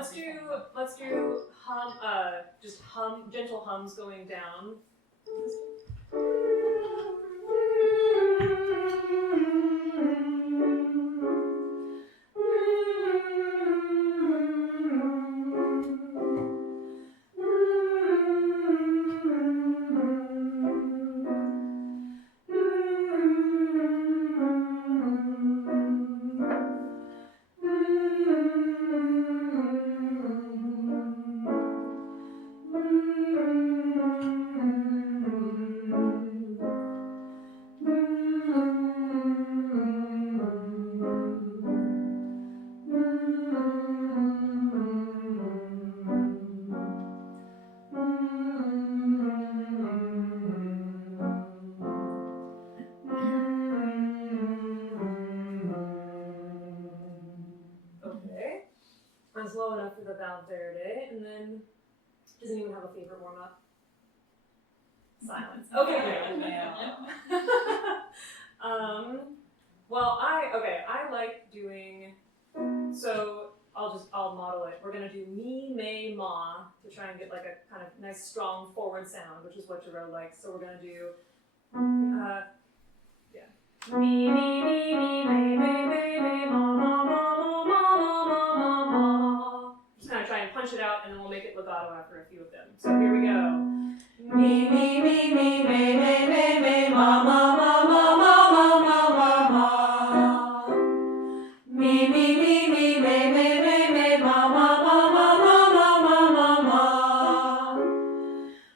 let's do hum, just gentle hums going down. That's low enough for the Valverde, and then does anyone have a favorite warm up? Silence. Okay. Well, I like doing. So I'll model it. We're gonna do mi, me, ma to try and get like a kind of nice strong forward sound, which is what Jerome likes. So we're gonna do mi, mi, mi, mi, me, me, me, me, ma, ma, ma, ma, ma, ma, ma, ma. Just kind of try and punch it out, and then we'll make it legato after a few of them. So here we go. Mi, mi, mi, mi, me, me, me, me, ma, ma, ma, ma, ma, ma, ma, ma, ma. Mi, mi, mi, mi, me, me, me, me, ma, ma, ma, ma, ma, ma, ma, ma, ma.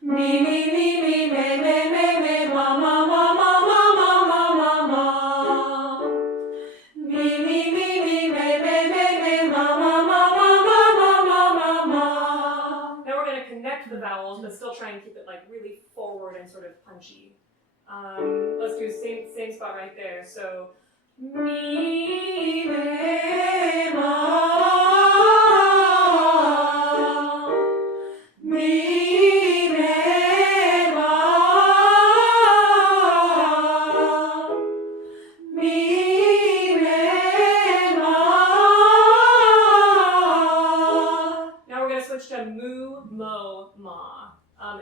Mi, mi, mi, mi, me, me, me, me, ma, ma, ma, ma, ma, ma, ma, ma, ma. Mi, mi, mi, mi, me, me, me, me, ma, ma, ma, ma, ma, ma, ma, ma, ma. Now we're going to connect the vowels, but still try and keep it like really forward and sort of punchy. Let's do same spot right there. So mi, me, ma, mi, me, ma, mi, me, ma. Now we're going to switch to mu, mo, ma,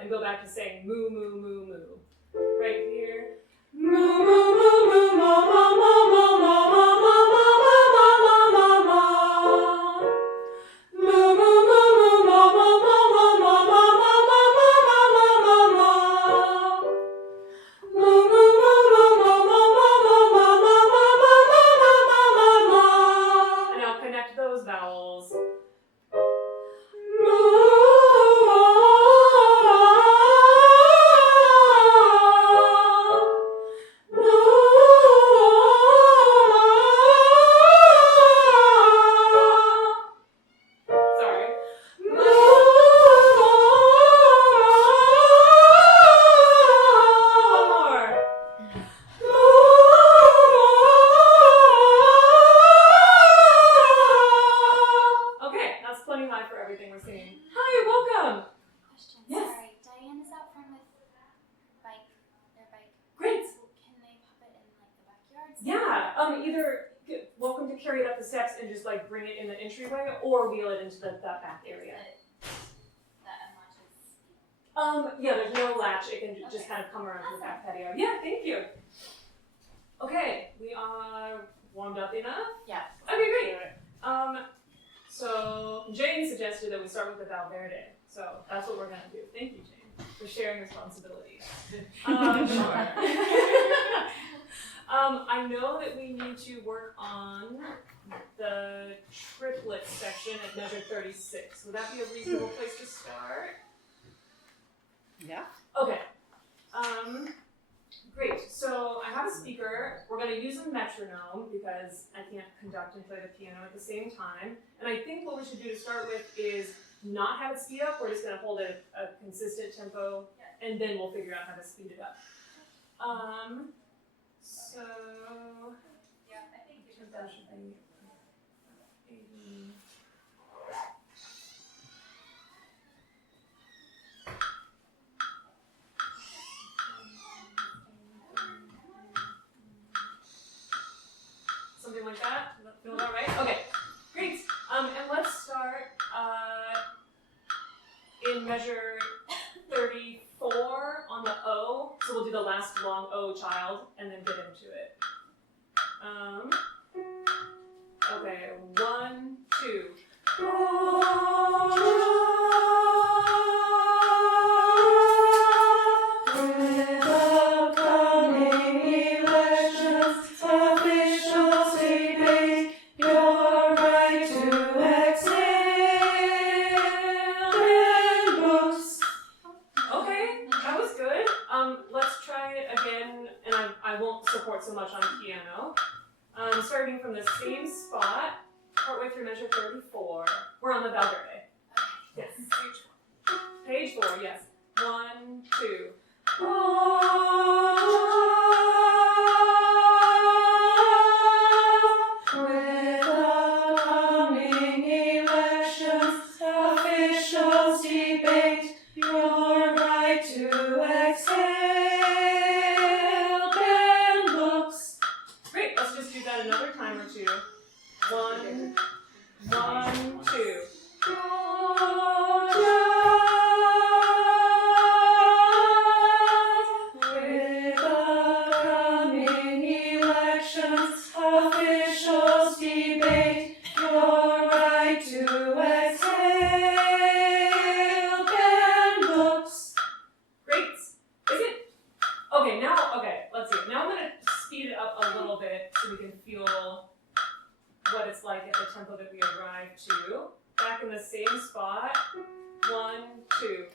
and go back to saying mu, mu, mu, mu. Right here. Mu, mu, mu, mu, ma, ma, ma, ma, ma, ma, ma, ma, ma, ma, ma, ma. Mu, mu, mu, mu, ma, ma, ma, ma, ma, ma, ma, ma, ma, ma, ma, ma. Mu, mu, mu, mu, ma, ma, ma, ma, ma, ma, ma, ma, ma, ma, ma. And now connect those vowels. Welcome to carry it up the steps and just like bring it in the entryway or wheel it into that back area. Yeah, there's no latch. It can just kind of come around to the back patio. Yeah, thank you. Okay, we are warmed up enough? Yeah. Okay, great. So Jane suggested that we start with the Valverde. So that's what we're going to do. Thank you, Jane, for sharing responsibility. Sure. I know that we need to work on the triplet section at measure 36. Would that be a reasonable place to start? Yeah. Okay. Great. So I have a speaker. We're going to use a metronome because I can't conduct and play the piano at the same time. And I think what we should do to start with is not have it speed up. We're just going to hold it at a consistent tempo, and then we'll figure out how to speed it up. So yeah, I think that should be 80. Something like that? Does that feel about right? Okay, great. And let's start measure 34 on the O, so we'll do the last long O child and then get into it. Okay, 1, 2. With upcoming elections, officials debate your right to exhale in books. Okay, that was good. Let's try it again, and I won't support so much on piano. Starting from the same spot, partway through measure 34. We're on the Valverde. Yes. Page 4, yes. 1, 2. With upcoming elections, officials debate your right to exhale in books. Great, let's just do that another time or two. 1, 2. With upcoming elections, officials debate your right to exhale in books. Great. Is it? Okay, let's see. Now I'm going to speed it up a little bit so we can feel what it's like at the tempo that we arrived to. Back in the same spot. 1, 2.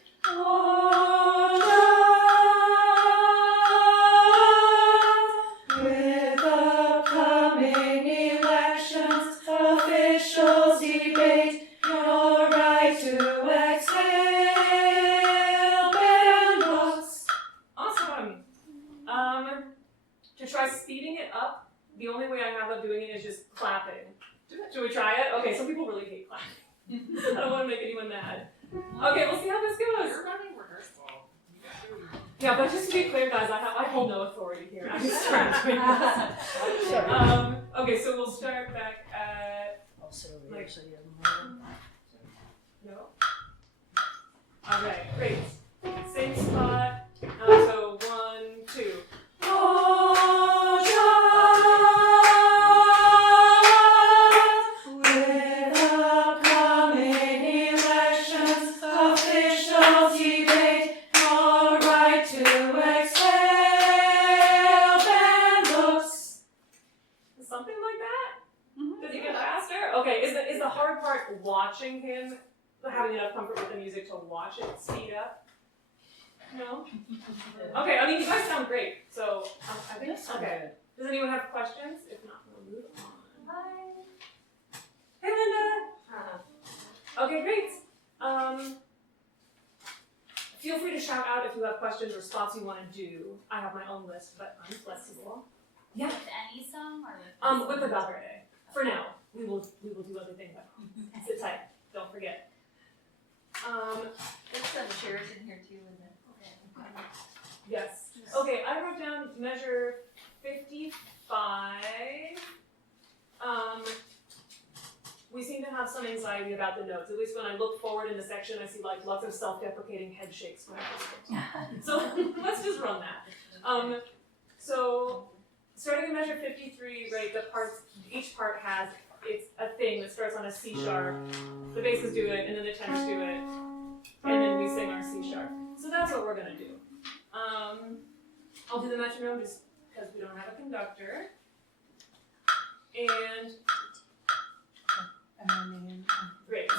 With upcoming elections, officials debate your right to exhale in books. Awesome. To try speeding it up, the only way I have of doing it is just clapping. Should we try it? Okay, some people really hate clapping. I don't want to make anyone mad. Okay, we'll see how this goes. You're running rehearsal. Yeah, but just to be clear, guys, I hold no authority here. I'm just trying to do this. Okay, so we'll start back at. No. All right, great. Same spot. So 1, 2. With upcoming elections, officials debate your right to exhale in books. Something like that? Does he get faster? Okay, is the hard part watching him, having enough comfort with the music to watch it speed up? No? Okay, I mean, you guys sound great, so I think, okay. Does anyone have questions? If not, we'll move on. Hi. Hey, Linda. Okay, great. Feel free to shout out if you have questions or spots you want to do. I have my own list, but I'm flexible. Yeah. With any song or With the Valverde. For now. We will do other things. Sit tight. Don't forget. There's some chairs in here too, isn't it? Yes. Okay, I wrote down measure 55. We seem to have some anxiety about the notes. At least when I look forward in the section, I see like lots of self-deprecating head shakes. So let's just run that. So starting in measure 53, right? Each part has a thing that starts on a C sharp. The basses do it, and then the tenors do it, and then we sing our C sharp. So that's what we're gonna do. I'll do the metronome just because we don't have a conductor. And great.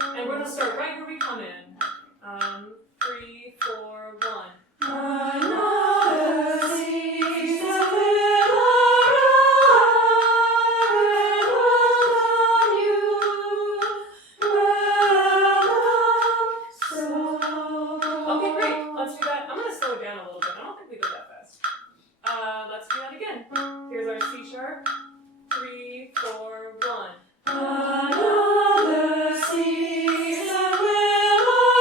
And we're gonna start right where we come in. 3, 4, 1. Another season will arrive on you. Okay, great. Let's do that. I'm gonna slow it down a little bit. I don't think we go that fast. Let's do that again. Here's our C sharp. 3, 4, 1. Another season will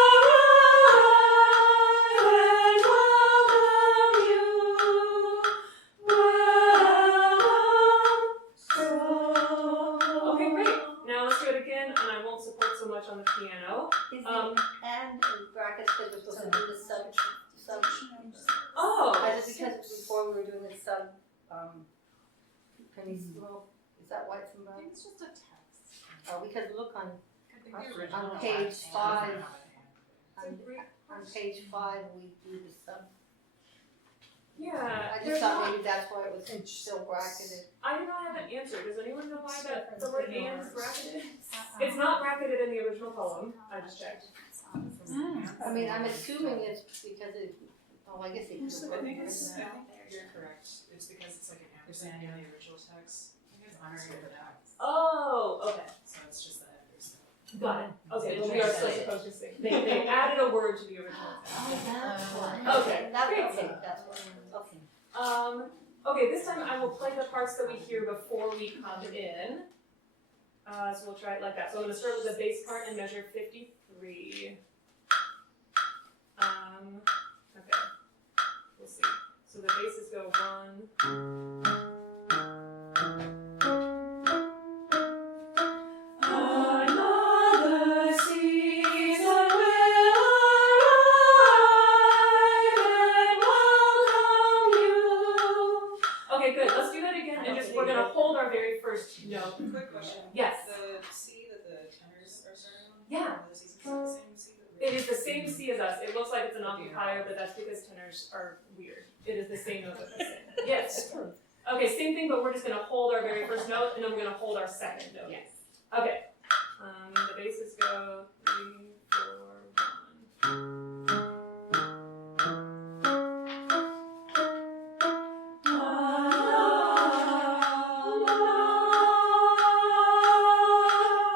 I won't support so much on the piano. Is Um, it and in brackets because we're supposed to do the sub? Oh, Is it because before we were doing the sub, can you still, is that why it's in I think brackets? it's just a text. Oh, because look on On page 5. it's a great On question. page 5, we do the sub. Yeah, I there's just thought not, maybe that's why it was still bracketed. I do not have an answer. Does anyone know why that the word and is bracketed? Uh-uh. It's not bracketed in the original poem. I just checked. I mean, I'm assuming it's because it, oh, I guess it could have I been think it's, written I out. think you're correct. It's because it's like an ampersand in the original text. I think it's honoring for that. Oh, okay. So it's just that there's Got it. Okay, well, we are still supposed to sing. They added a word to the original text. Oh, that's why. Okay, That's great. okay, that's why, okay. Okay, this time I will play the parts that we hear before we come in. So we'll try it like that. So I'm going to start with the bass part and measure 53. Okay, we'll see. So the basses go 1. Another season will arrive and welcome you. Okay, good. Let's do that again, and just we're gonna hold our very first note. Quick question. Yes. The C that the tenors are starting on? Yeah. Are the C's the same C that It is the same C as us. It looks like it's an occupier, but that's because tenors are weird. It is the same note that they sing. Yes. Okay, same thing, but we're just gonna hold our very first note, and then we're gonna hold our second note. Yes. Okay. The basses go 3, 4, 1.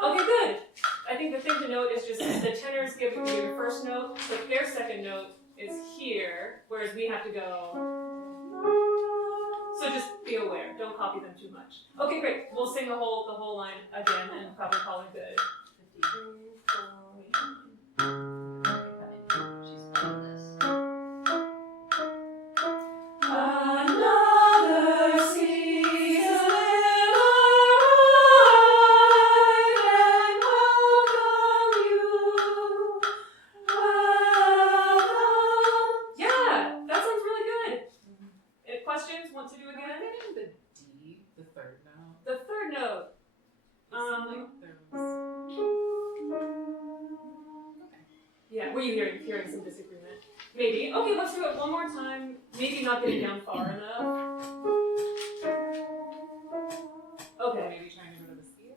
Okay, good. I think the thing to note is just the tenors give you your first note, but their second note is here, whereas we have to go. So just be aware. Don't copy them too much. Okay, great. We'll sing the whole line again and probably call it good. 3, 4, 1. She's playing this. Another season will arrive and welcome you. Welcome. Yeah, that sounds really good. Any questions? Want to do again? The D, the third note. The third note. Yeah, were you hearing some disagreement? Maybe. Okay, let's do it one more time. Maybe not getting down far enough. Okay. Maybe trying to go to the C.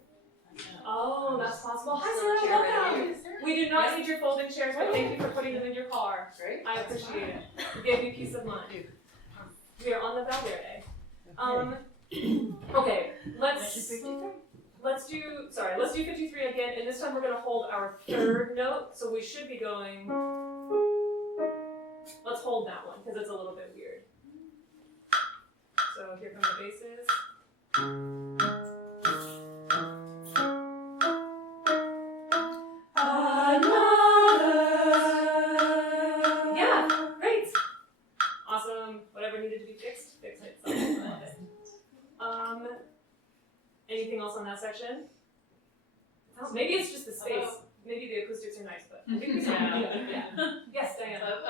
Oh, that's possible. Hi, Still a Sarah. chair Welcome. ready? We do not need your folding chairs, but thank you for putting them in your car. Great. I appreciate it. It gave me peace of mind. We are on the Valverde. Okay, let's do 53 again, and this time we're gonna hold our third note, so we should be going. Let's hold that one because it's a little bit weird. So here come the basses. Yeah, great. Awesome. Whatever needed to be fixed, fix it. So I love it. Anything else on that section? Oh, maybe it's just the space. Maybe the acoustics are nice, but I think we sound pretty good. Yeah. Yes, Diana.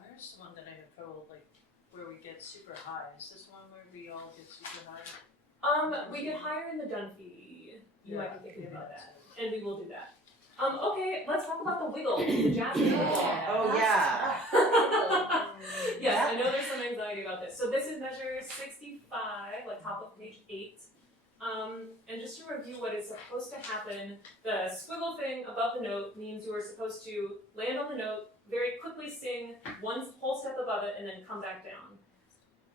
Where's the one that I have trouble, like, where we get super high? Is this one where we all get super high? We get higher in the Dunphy. You might be thinking about that, and we will do that. Okay, let's talk about the wiggle, the jasmine. Oh, yeah. Yes, I know there's some anxiety about this. So this is measure 65, like top of page 8. And just to review what is supposed to happen, the squiggle thing above the note means you are supposed to land on the note, very quickly sing one whole step above it, and then come back down.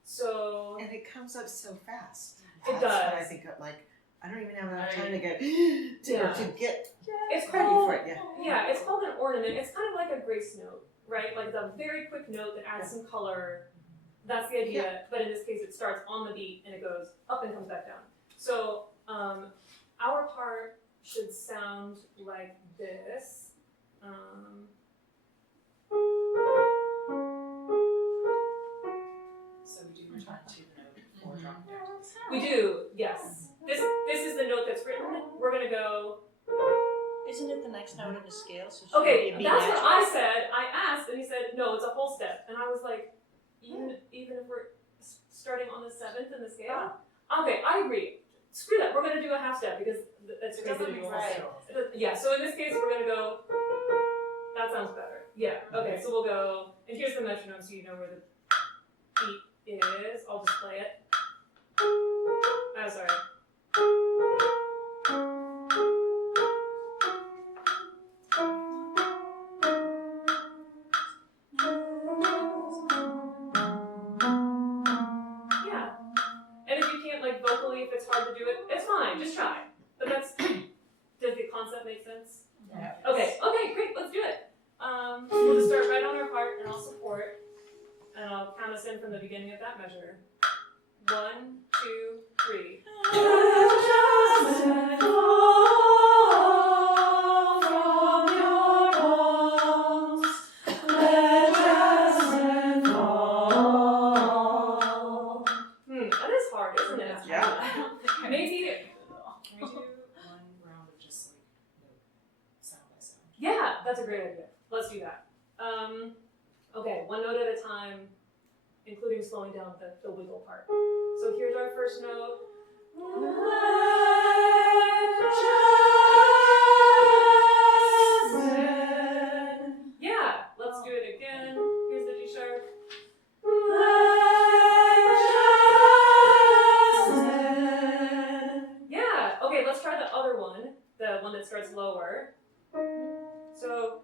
So And it comes up so fast. It That's what I does. think of, like, I don't even have enough time to go Yeah. to get it's ready called, for it. Yeah. yeah, it's called an ornament. It's kind of like a grace note, right? Like it's a very quick note that adds some color. That's the idea. But in this case, it starts on the beat and it goes up and comes back down. So our part should sound like this. So we do return to the note before dropping down. We do, yes. this is the note that's written. We're gonna go. Isn't it the next note of the scale? So should Okay, it be that's what natural? I said. I asked, and he said, no, it's a whole step. And I was like, even if we're starting on the 7th in the scale? Okay, I agree. Screw that. We're going to do a half step because that's It crazy to doesn't do a make whole sense. step. Yeah, so in this case, we're going to go. That sounds better. Yeah, okay, so we'll go. And here's the metronome so you know where the beat is. I'll just play it. Oh, sorry. Yeah. And if you can't, like, vocally, if it's hard to do it, it's fine, just try. But that's, does the concept make sense? Yeah. Okay, great, let's do it. We'll just start right on our part, and I'll support, and I'll count us in from the beginning of that measure. 1, 2, 3. That is hard, isn't it? Yeah. I don't think I Maybe, Can we do one round of just like sound by sound? yeah, that's a great idea. Let's do that. Okay, one note at a time, including slowing down the wiggle part. So here's our first note. Yeah, let's do it again. Here's the G sharp. Yeah, okay, let's try the other one, the one that starts lower. So,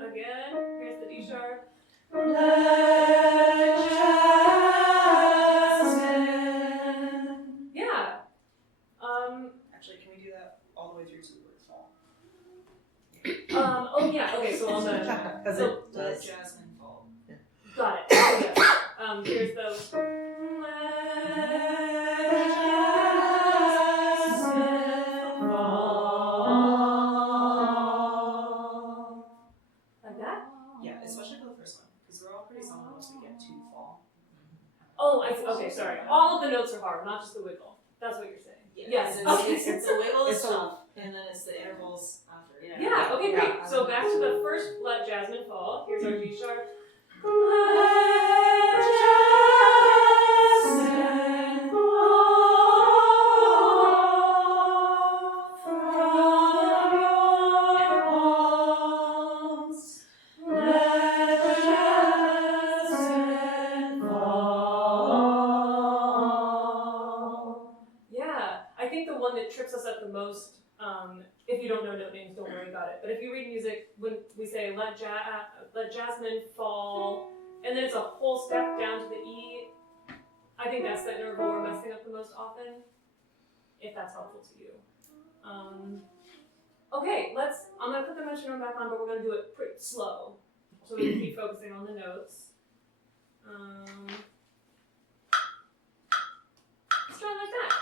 again, here's the D sharp. Yeah. Actually, can we do that all the way through to the word fall? Oh yeah, okay, so on the, Because so, it does. Jasmine fall. got it. Oh, yes. Here's the. Like that? Yeah, especially for the first one, because they're all pretty solid unless we get too fall. Oh, okay, sorry. All of the notes are hard, not just the wiggle. That's what you're saying. Yes. Okay. It's the wiggle is It's a- tough, and then it's the intervals after. Yeah, okay, great. Yeah. So back to the first let Jasmine fall. Here's our G sharp. Yeah, I think the one that trips us up the most, if you don't know note names, don't worry about it. But if you read music, when we say let Jasmine fall, and then it's a whole step down to the E, I think that's the interval we're messing up the most often, if that's helpful to you. Okay, I'm gonna put the metronome back on, but we're gonna do it pretty slow, so we can keep focusing on the notes. Let's try it like that.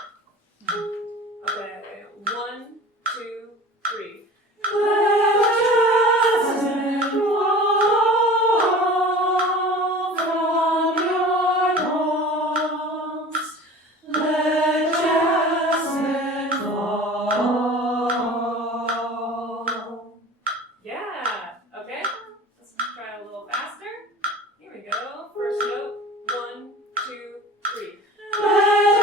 Okay, 1, 2, 3. Yeah, okay. Let's try a little faster. Here we go. First note, 1, 2, 3.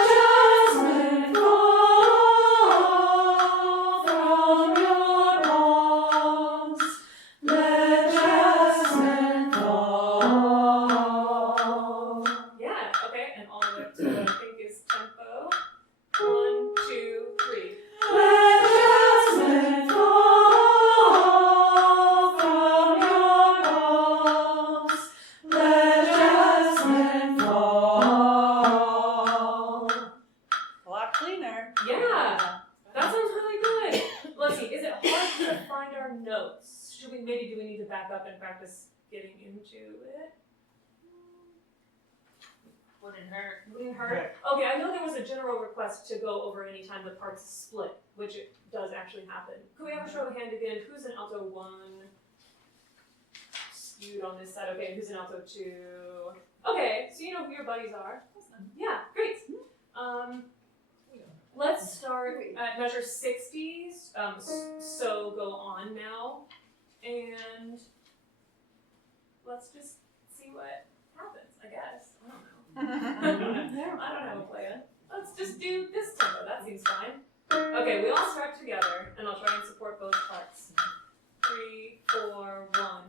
Yeah, okay, and all the way up to what I think is tempo. 1, 2, 3. A lot cleaner. Yeah, that sounds really good. Let's see, is it hard to find our notes? Do we need to back up and practice getting into it? Wouldn't hurt. Wouldn't hurt. Okay, I know there was a general request to go over any time the parts split, which it does actually happen. Could we have a show of hand again? Who's an alto 1? skewed on this side. Okay, who's an alto 2? Okay, so you know who your buddies are. Yeah, great. Let's start at measure 60. So go on now, and let's just see what happens. I guess I don't know. I don't have a plan. Let's just do this tempo. That seems fine. Okay, we all start together, and I'll try and support both parts. 3, 4, 1.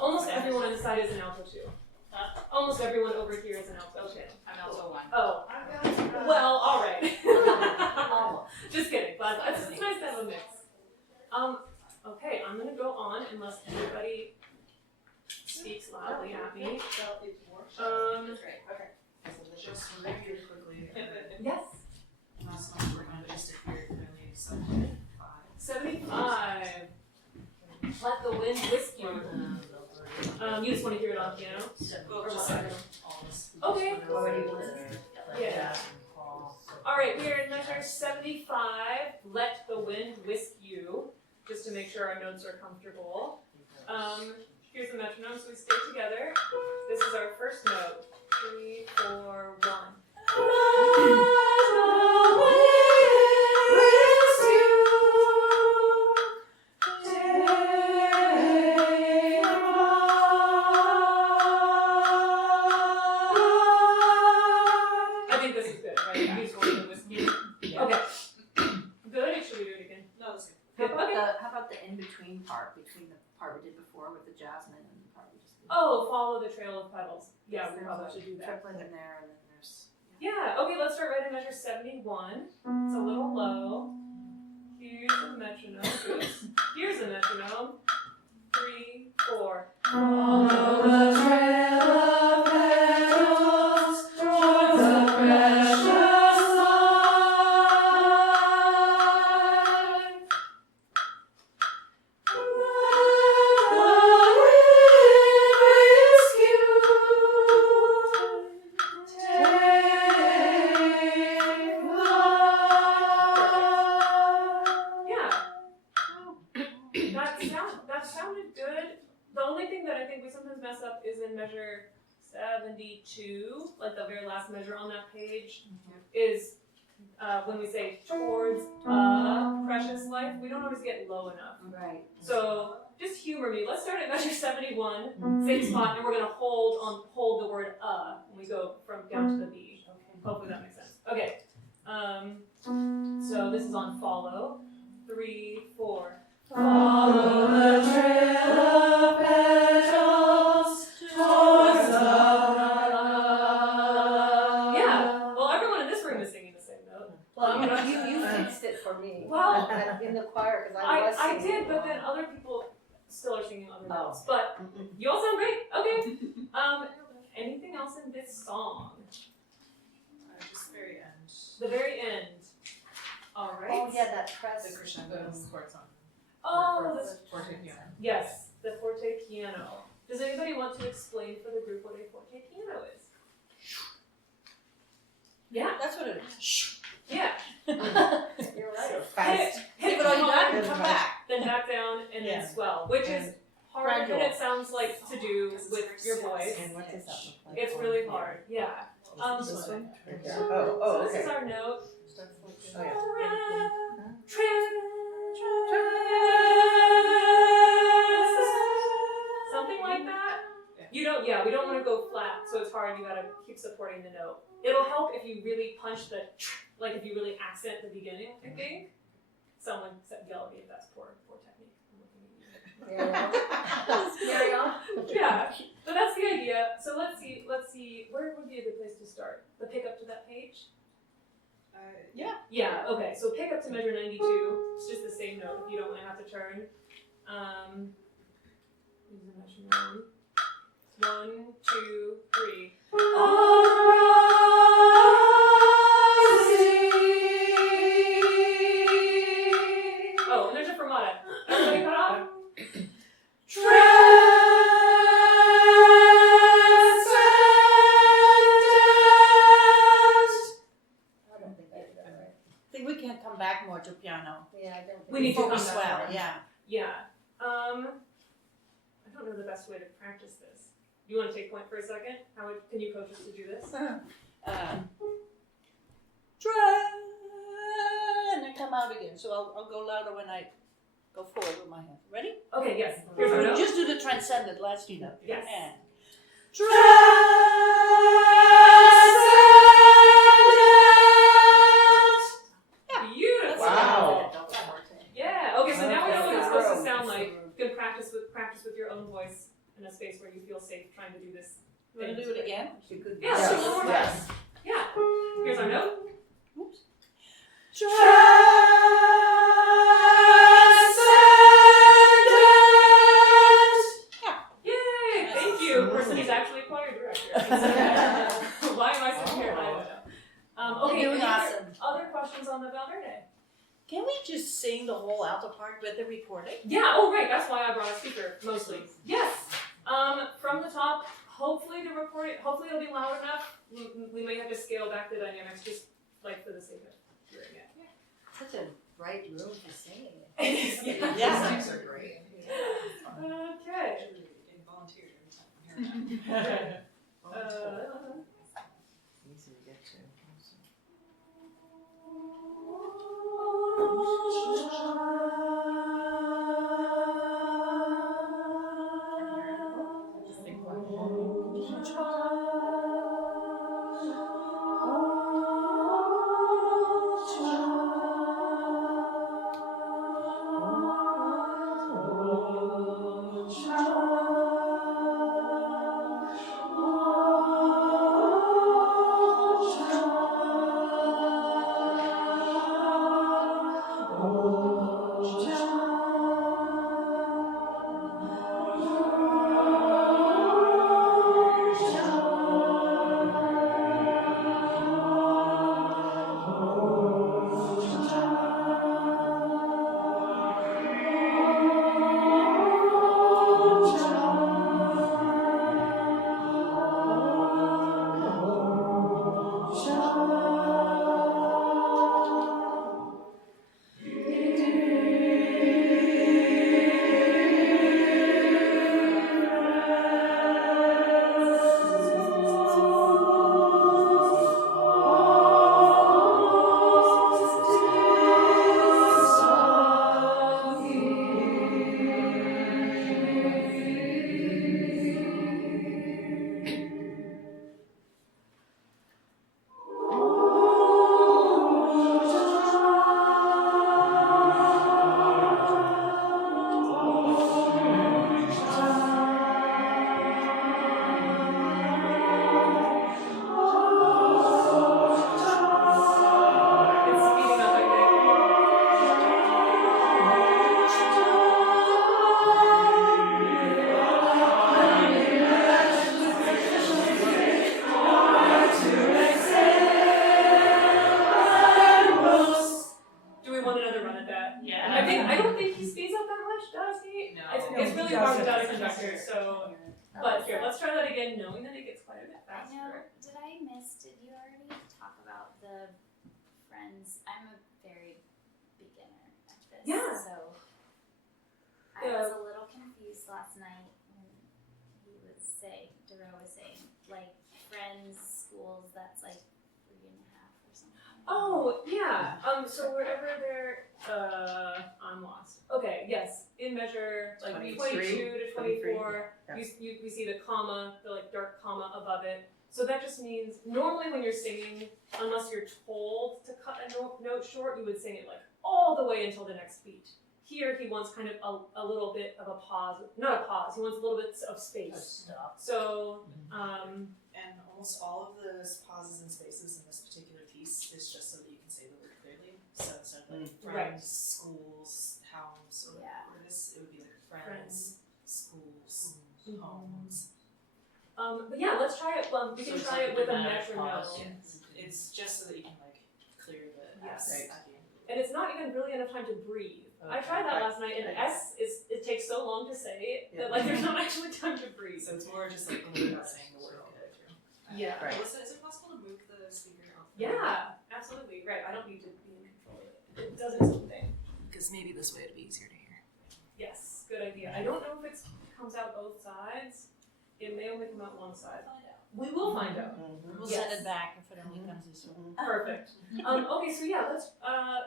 Almost everyone on this side is an alto 2. Almost everyone over here is an alto 2. I'm also 1. Oh. Well, alright. Just kidding, but it's nice to have a mix. Okay, I'm gonna go on unless anybody speaks loudly at me. Just really quickly. Yes. Last one we're going to just appear clearly 75. 75. Let the wind whisk you. You just want to hear it on piano? Well, Or just what? all this. Okay. Yeah. Alright, we are in measure 75. Let the wind whisk you. Just to make sure our notes are comfortable. Here's the metronome, so we stay together. This is our first note. 3, 4, 1. I think this is good, right? You just want to whisk you. Okay. Good. Should we do it again? No, that's good. How about the in-between part, between the part we did before with the jasmine and the part we just did? Oh, follow the trail of petals. Yeah, we probably should do that. Triplet in there, and then there's. Yeah, okay, let's start right at measure 71. It's a little low. Here's the metronome. Oops. Here's the metronome. 3, 4. Follow the trail of petals towards the precious light. That sounded good. The only thing that I think we sometimes mess up is in measure 72, like the very last measure on that page, is when we say towards precious life, we don't always get low enough. Right. So just humor me. Let's start at measure 71, same spot, and we're gonna hold the word when we go from down to the B. Hopefully that makes sense. Okay. So this is on follow. 3, 4. Follow the trail of petals towards the Yeah. Well, everyone in this room is singing the same note. Well, you fixed it for me. Well, in the choir, because I was I singing. did, but then other people still are singing other Oh. notes. But you all sound great. Okay. Anything else in this song? Just very end. The very end. All right. Oh, yeah, that press. The crescendo chord song. Oh, this. Fortepiano. Yes, the fortepiano. Does anybody want to explain for the group what a fortepiano is? Yeah. That's what it is. Yeah. You're right. Fast. Hit But on hard, that, come back. then back down, and then swell, which is harder than it sounds like to do with your voice. And what does that look like? It's really hard. Yeah. This one? So this is our note. Oh, yeah. Something like that. We don't want to go flat, so it's hard. You gotta keep supporting the note. It'll help if you really punch the, like if you really accent the beginning, I think. Someone yell at me if that's poor technique. Yeah, so that's the idea. So let's see, where would be a good place to start? The pickup to that page? Yeah. Yeah, okay, so pick up to measure 92. It's just the same note if you don't want to have to turn. Use the metronome. 1, 2, 3. Oh, and there's a fermata. Everybody cut off? I don't think I did that right. I think we can come back more to piano. Yeah, I don't think. We need to Before we come back swell, more. yeah. Yeah. I don't know the best way to practice this. Do you want to take point for a second? Can you coach us to do this? Try and then come out again. So I'll go louder when I go forward with my hand. Ready? Okay, yes. Here's our note. Just do the tran-scendent last note. Yes. And Beautiful. Wow. Yeah. Okay, so now we know what it's supposed to sound like. Good practice with your own voice in a space where you feel safe trying to do this. you want to do it again? You could. Yeah, let's do it one more time. Yes. Yeah. Here's our note. Oops. Yay! Thank you. Person who's actually a choir director. Why am I sitting here? I don't know. Okay. You're doing any awesome. Other questions on the Valverde? Can we just sing the whole alto part with the recording? Yeah. Oh, right. That's why I brought a speaker mostly. Yes. From the top. Hopefully the recording. Hopefully it'll be loud enough. We may have to scale back the dynamics just like for the sake of hearing it. Such a bright room for singing. Yeah. These are great. Okay. Getting volunteered every time I'm here. Easy to get to. But here, let's try that again, knowing that it gets quite a bit I know. faster. Did I miss? Did you already talk about the friends? I'm a very beginner at this. Yeah. So I Yeah. was a little confused last night when Duro was saying, like, friends, schools, that's like 3.5 or something. Oh, yeah. So wherever they're, I'm lost. Okay, yes. In measure, like 22 to 24, yeah. we see the comma, the like dark comma above it. So that just means, normally when you're singing, unless you're told to cut a note short, you would sing it like all the way until the next beat. Here he wants kind of a little bit of a pause, not a pause, he wants a little bit of space. So, And almost all of those pauses and spaces in this particular piece is just so that you can say the word clearly. So instead of like Right. friends, schools, homes, or Yeah. or this, it would be like friends, Friends. schools, Mhm. homes. But yeah, let's try it. We So can it's try like it a with a dramatic metronome. pause. It's just so that you can like clear the Yes. S Right. at the end. And it's not even really enough time to breathe. I Okay. tried that Right. last night, and Right. S is it takes so long to say Yeah. that like there's not actually time to breathe. So it's more just like a little bit saying the word all the way through. Yeah. Right. Melissa, is it possible to move the speaker off? Yeah, absolutely. Right. I don't need to be in control of it. It does its own thing. Because maybe this way it'd be easier to hear. Yes, good idea. I don't know if it comes out both sides. It may only come out one side. We will find out. We'll Yes. send it back if it only comes this way. Perfect. Okay, so yeah,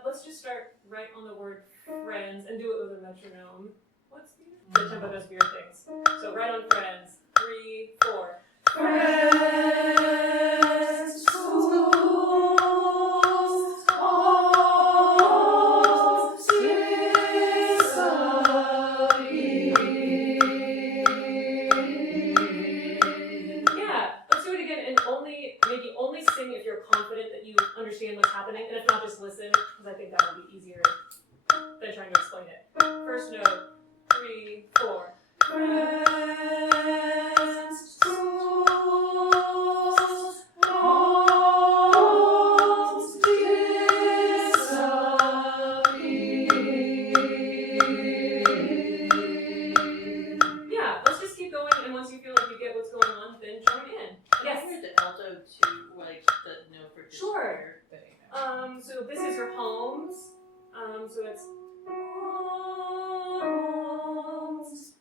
let's just start right on the word friends and do it with a metronome. What's the tempo does weird things. So right on friends. 3, 4. Friends, schools, homes, yeah, let's do it again and maybe only sing if you're confident that you understand what's happening, and if not, just listen, because I think that'll be easier than trying to explain it. First note, 3, 4. Friends, schools, homes, yeah, let's just keep going, and once you feel like you get what's going on, then join in. Yes. Can I hear the alto too, like the note for Sure. despair thing? So this is your homes. So it's homes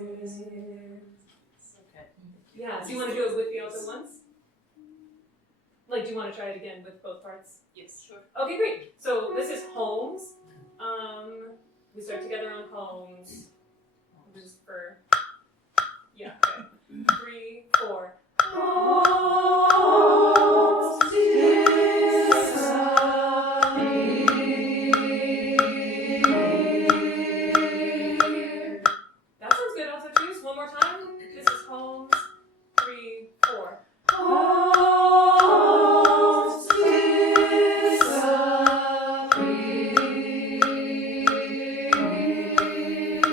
disappear. Okay. Yeah. So you want to do it with the alto once? Like, do you want to try it again with both parts? Yes. Sure. Okay, great. So this is homes. We start together on homes. Just for yeah. Okay. 3, 4. Homes disappear. That sounds good. Also, choose one more time. This is homes. 3, 4. Homes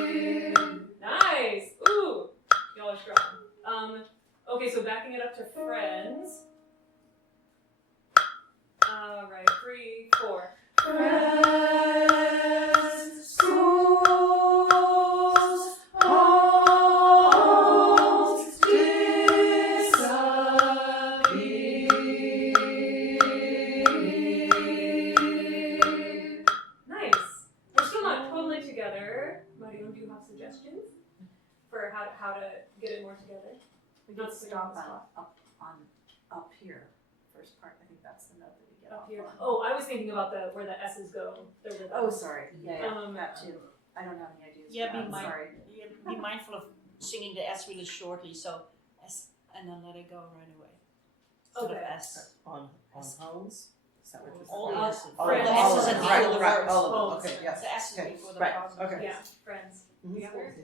disappear. Nice. Ooh, y'all are strong. Okay, so backing it up to friends. Right. 3, 4. Friends, schools, homes disappear. Nice. We're still not totally together. Marion, do you have suggestions for how to get it more together? We Not could singing stop this up here, first part, I think that's the note that we get Up off here. on. Oh, I was thinking about where the S's go. The rhythm. Oh, sorry, yeah, Um, that too, I don't have any ideas. Yeah, for that, be sorry. Be mindful of singing the S really shortly, so S, and then let it go right away. Instead Okay. of S. On homes? Is that what you're All the saying? S's. All Friends. of The them. S's at the Right, end of the right, words. all of them, Homes. okay, yes. The S is Okay. before the Right, pauses. okay. Yeah, friends. Mhm. Together?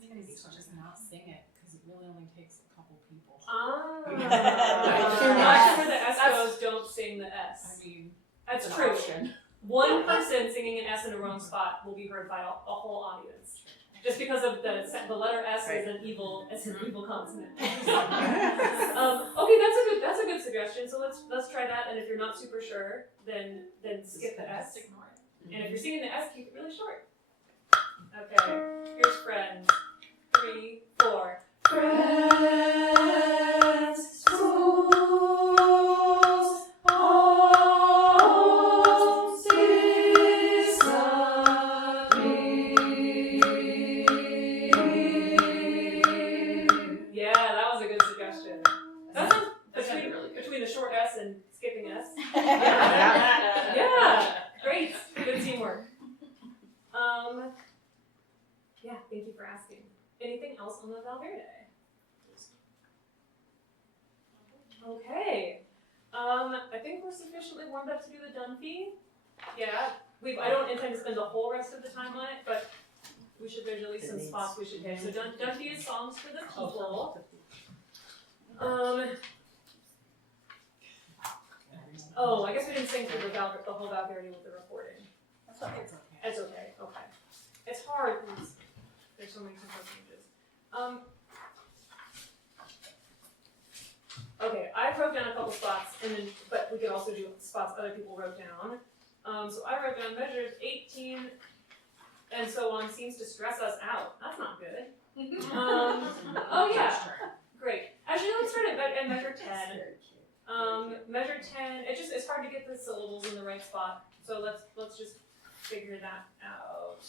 Maybe we should just not sing it, because it really only takes a couple people. Ah. Right. If you're not sure where the S goes, don't sing the I S. mean, That's it's an true. option. One person singing an S in a wrong spot will be heard by a whole audience. Just because of the letter S is an evil consonant. Okay, that's a good suggestion. So let's try that. And if you're not super sure, then skip the S. Just ignore it. And if you're singing the S, keep it really short. Okay, here's friends. 3, 4. Friends, schools, homes disappear. Yeah, that was a good suggestion. That sounds between the short S and skipping S. Yeah, great. Good teamwork. Yeah, thank you for asking. Anything else on the Valverde? Okay. I think we're sufficiently warmed up to do the Dunphy. Yeah, I don't intend to spend the whole rest of the time on it, but there's at least some It spots we should hit. So Dunphy is songs for the people. Oh, I guess we didn't sing through the whole Valverde with the recording. That's okay. It's okay. It's okay, okay. It's hard because there's so many tempo changes. Okay, I wrote down a couple spots, but we could also do spots other people wrote down. So I wrote down measures 18 and so on seems to stress us out. That's not good. Oh yeah, great. Actually, let's start at measure 10. Measure 10. It's hard to get the syllables in the right spot. So let's just figure that out.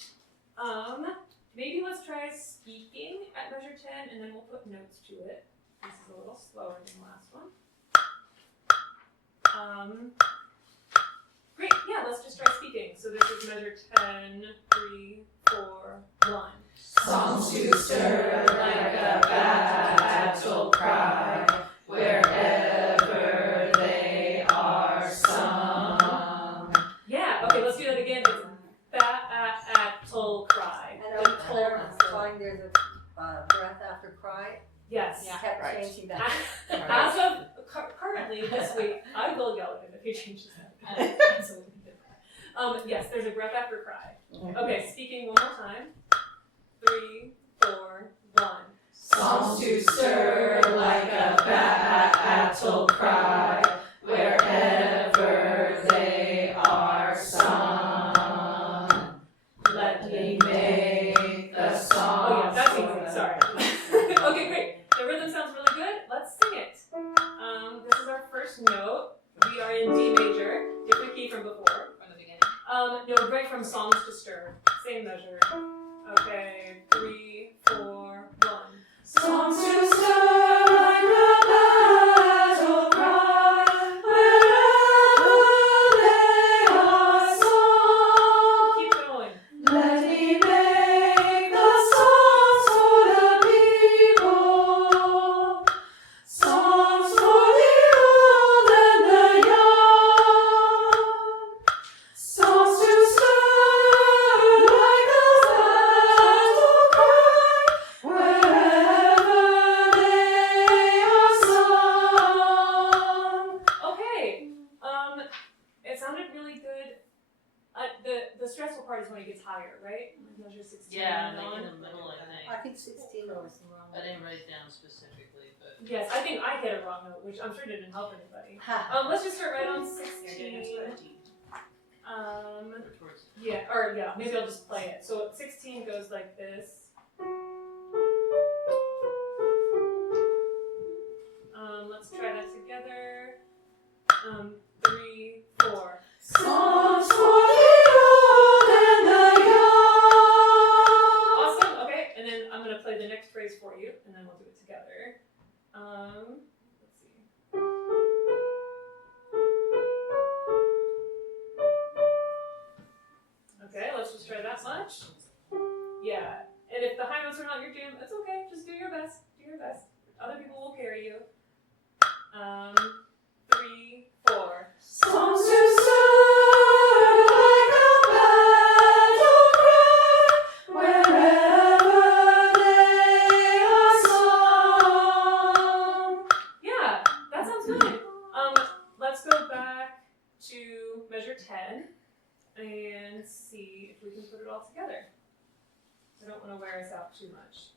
Maybe let's try speaking at measure 10, and then we'll put notes to it. This is a little slower than the last one. Great, yeah, let's just try speaking. So this is measure 10, 3, 4, 1. Songs to stir like a battle cry, wherever they are sung. Yeah, okay, let's do that again. It's battle cry. And over clarifying, there's a breath after cry. Yes. You kept Right. changing that. As of currently this week, I will yell at him if he changes that. Yes, there's a breath after cry. Okay, speaking one more time. 3, 4, 1. Songs to stir like a battle cry, wherever they are sung. Let me make the song. Oh yeah, that's easy. Sorry. Okay, great. The rhythm sounds really good. Let's sing it. This is our first note. We are in D major, different key from before. From the beginning. No, right from songs to stir. Same measure. Okay, 3, 4, 1. Songs to stir like a battle cry, wherever they are sung. Keep going. Let me make the songs for the people, songs for the old and the young, songs to stir like a battle cry, wherever they are sung. Okay. It sounded really good. The stressful part is when it gets higher, right? Measure 16. Yeah, and like on. in the middle, I think. I think 16 was the wrong I one. didn't write it down specifically, but. Yes, I think I hit a wrong note, which I'm sure didn't help anybody. Ha. Let's just start right on Yeah, 16. next to D. Or towards Yeah, maybe I'll just play it. So 16 goes like this. Let's try that together. 3, 4. Songs for the old and the young. Awesome. Okay, and then I'm gonna play the next phrase for you, and then we'll do it together. Let's see. Okay, let's just try that much. Yeah, and if the high notes are not your jam, it's okay. Just do your best. Do your best. Other people will carry you. 3, 4. Songs to stir like a battle cry, wherever they are sung. Yeah, that sounds good. Let's go back to measure 10 and see if we can put it all together. I don't want to wear us out too much.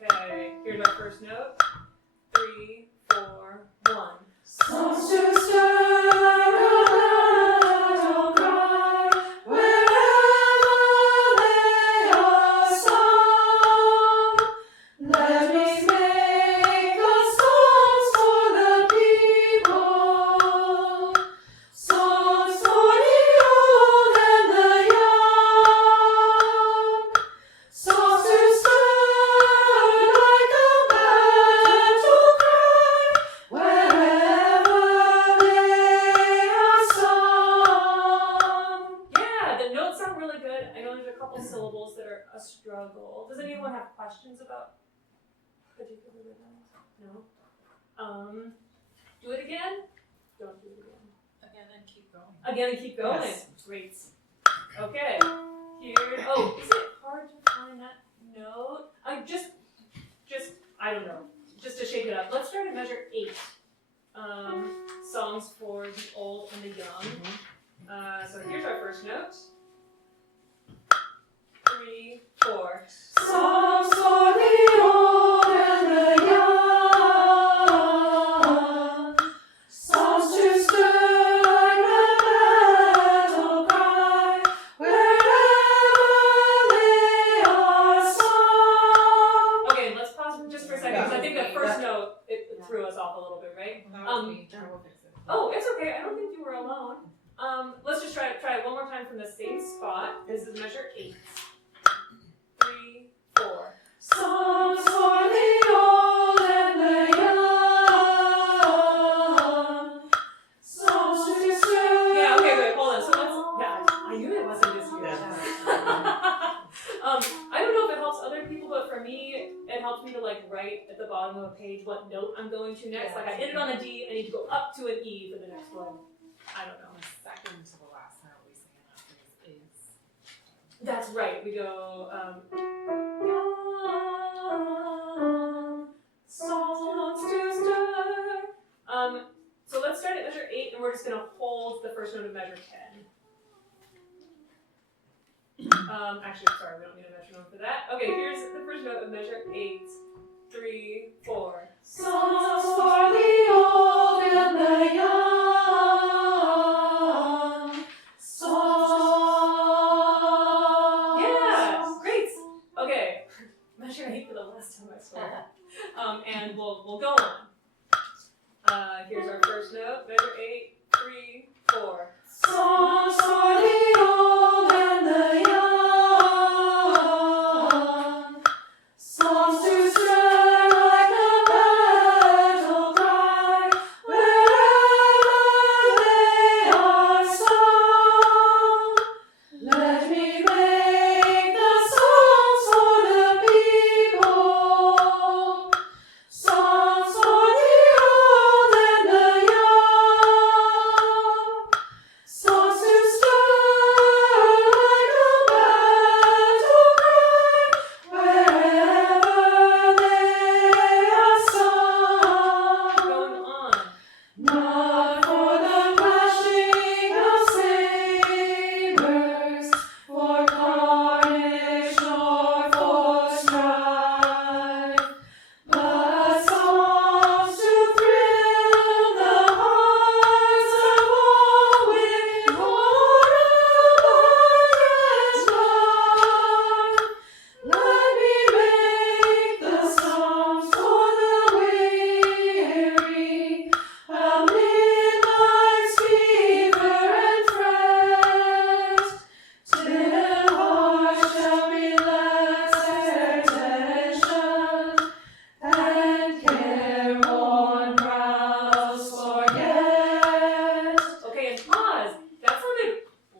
Okay, here's our first note. 3, 4, 1. Songs to stir like a battle cry, wherever they are sung. Let me make the songs for the people, songs for the old and the young, songs to stir like a battle cry, wherever they are sung. Yeah, the notes sound really good. I know there's a couple syllables that are a struggle. Does anyone have questions about particular rhythms? No? Do it again? Don't do it again. Again, and keep going. Again and keep going. Yes. Great. Okay. here. Oh, is it hard to find that note? I don't know. Just to shake it up. Let's start at measure 8. Songs for the old and the young. So here's our first note. 3, 4. Songs for the old and the young, songs to stir like a battle cry, wherever they are sung. Okay, let's pause just for a second because I think the first note it threw us off a little bit, right? Oh, it's okay. I don't think you were alone. Let's just try it one more time from the same spot. This is measure 8. 3, 4. Songs for the old and the young, songs to stir. Yeah, okay, wait, hold on. So I knew it wasn't just you. I don't know if it helps other people, but for me, it helps me to like write at the bottom of a page what note I'm going to next. Like I ended on a D, I need to go up to an E for the next one. I don't know. The second to the last note we sing in that phrase is. That's right. We go young, songs to stir. So let's start at measure 8, and we're just gonna hold the first note of measure 10. Actually, sorry, we don't need a metronome for that. Okay, here's the first note of measure 8. 3, 4. Songs for the old and the young, songs. Yeah, great. Okay, measure 8 for the last time I swear. And we'll go on. Here's our first note, measure 8. 3, 4. Songs for the old and the young, songs to stir like a battle cry, wherever they are sung. Let me make the songs for the people, songs for the old and the young, songs to stir like a battle cry, wherever they are sung. Going on. Not for the clashing of sabers, for carnage nor for strife, but songs to thrill the hearts of all with more abundant life. Let me make the songs for the weary, a midnight's fever and fret, till hearts shall relax their tension, and careworn brows forget. Okay, and pause. That sounded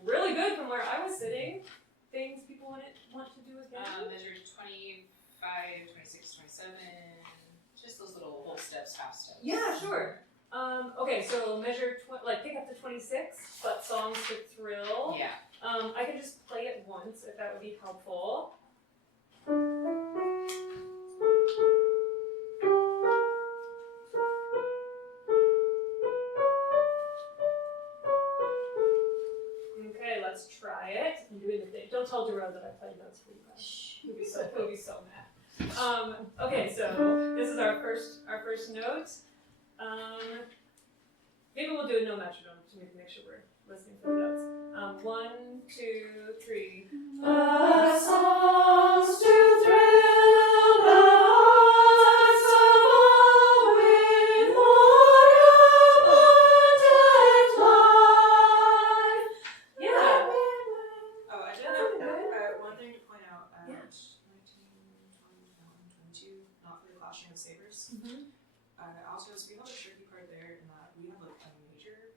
really good from where I was sitting. Things people want to do again? Measure 25, 26, 27. Just those little steps, half steps. Yeah, sure. Okay, so measure pick up to 26, but songs to thrill. Yeah. I can just play it once if that would be helpful. Okay, let's try it. I'm doing the thing. Don't tell Jerome that I played notes for you guys. He'll be so mad. Okay, so this is our first note. Maybe we'll do a no metronome to make sure we're listening for the notes. 1, 2, 3. The songs to thrill the hearts of all with more abundant life. Yeah. Oh, I did That's have good. one thing to point out. Yeah. 19, 21, 22, not for the clashing of sabers. Altos, we have a tricky part there in that we have like a major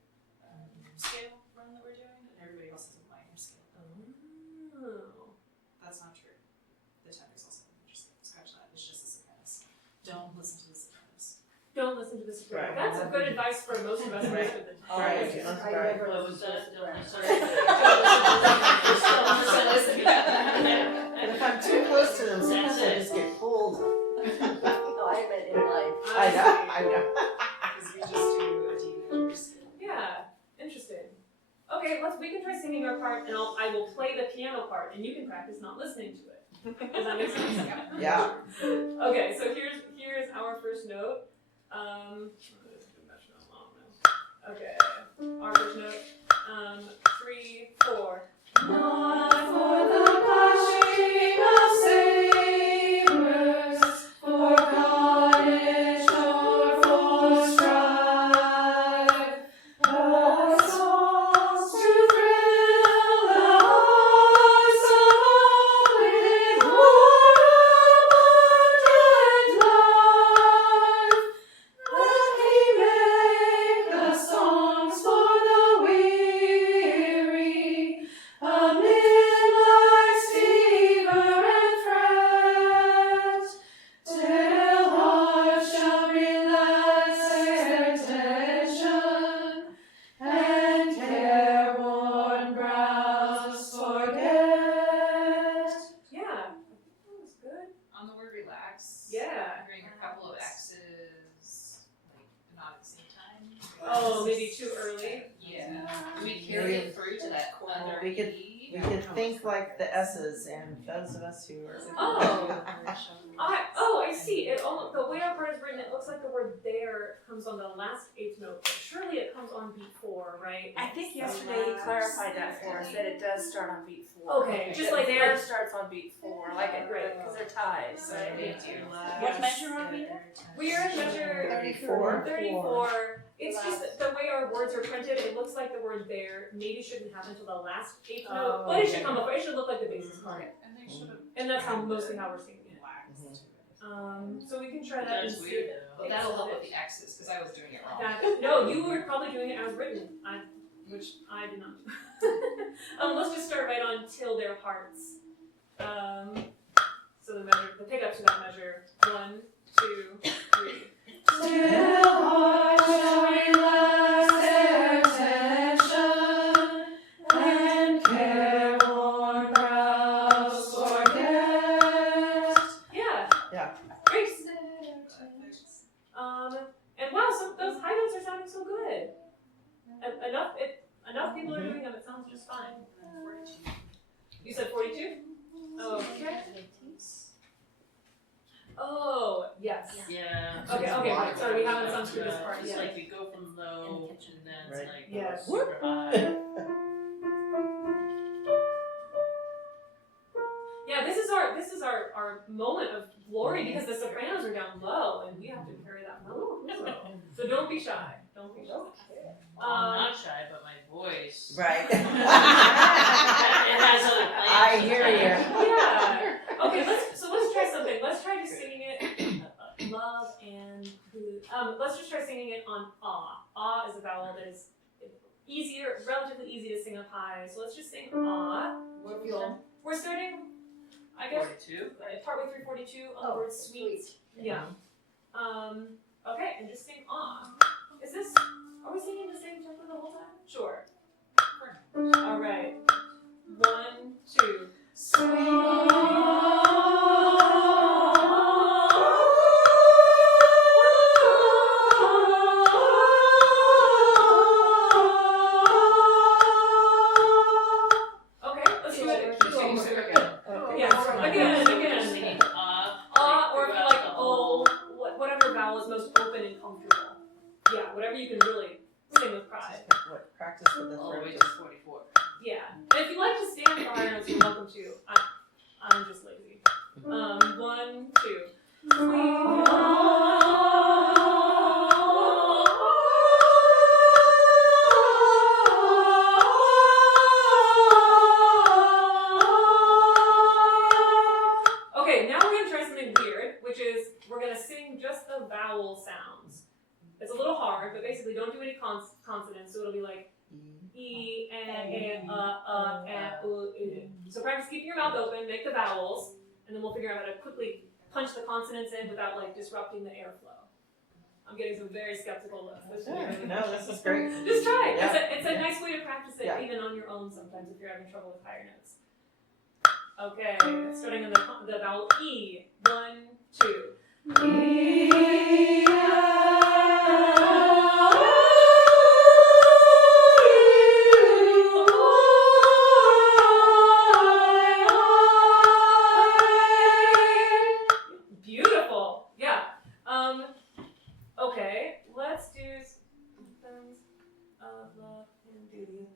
scale run that we're doing, and everybody else has a minor scale. Oh. That's not true. The tenor is also a major scale. Scratch that. It's just the sopranos. Don't listen to the sopranos. Don't listen to this. Right. That's good advice for most of us. Right. Most of the time. Right. I never What was listened that? to Don't sopranos. listen. Don't listen. okay, we can try singing our part, and I will play the piano part, and you can practice not listening to it. Does that make sense? Yeah. Okay, so here's our first note. Okay, our first note. 3, 4. Not for the clashing of sabers, for cottage or for strife, but songs to thrill the hearts of all with more abundant life. Let me make the songs for the weary, amid life's fever and fret, till hearts shall relax their tension, and careworn brows forget. Yeah, that was good. On the word relax. Yeah. I'm hearing a couple of X's, like not at the same time. Oh, maybe too early. Yeah. Do we carry it through to that other We could- E? We could think like the S's, and those of us who are. I see. The way our part is written, it looks like the word there comes on the last eighth note, but surely it comes on beat 4, right? I think yesterday he clarified that for us, that it does start on beat 4. Okay, just like there like- starts on beat 4, like it, Great. because they're ties, right? They do. What measure are we in? We are in measure 34. 34. It's just that the way our words are printed, it looks like the word there maybe shouldn't happen until the last eighth note, but it should come before. It should look like the basis part. And they should have And that's mostly how we're singing it. relaxed to it. So we can try that and That's see. weird though. But that'll help with the X's, because I was doing it wrong. No, you were probably doing it as written, which I did not. Let's just start right on till their hearts. So the pickup to that measure. 1, 2, 3. Till hearts shall relax their tension, and careworn brows forget. Yeah. Yeah. Great. And wow, those high notes are sounding so good. Enough people are doing them. It sounds just fine. You said 42? Okay. Oh, yes. Yeah. Okay, sorry, we haven't sung through this part It's yet. like we go from low and then it's Right. like Yes. super high. Yeah, this is our moment of glory because the sopranos are down low and we have to carry that low. So don't be shy. Don't be shy. I'm not shy, but my voice. Right. It has other plans. I hear you. Yeah. Okay, let's try something. Let's try just singing it. Love and let's just try singing it on ah. Ah is a vowel that is relatively easy to sing up high. So let's just sing ah. We're starting, I guess, 42. partway through 42 on the word sweet. Yeah. Okay, and just sing ah. Are we singing the same tempo the whole time? Sure. All right. 1, 2. Okay, let's do it. Yeah, again. Singing Or if you like oh, whatever vowel is most open and comfortable. Yeah, whatever you can really sing with pride. What practice with the all the way throat? to 44. Yeah. And if you like to stand for higher notes, you're welcome to. I'm just lazy. 1, 2. Okay, now we're gonna try something weird, which is we're gonna sing just the vowel sounds. It's a little hard, but basically don't do any consonants, so it'll be like E, So practice keeping your mouth open, make the vowels, and then we'll figure out how to quickly punch the consonants in without like disrupting the airflow. I'm getting some very skeptical looks. This should be really No, good. this is great. Just try it. Yeah. It's a nice way to practice it Yeah. even on your own sometimes if you're having trouble with higher notes. Okay, starting on the vowel E. 1, 2. of love and duty.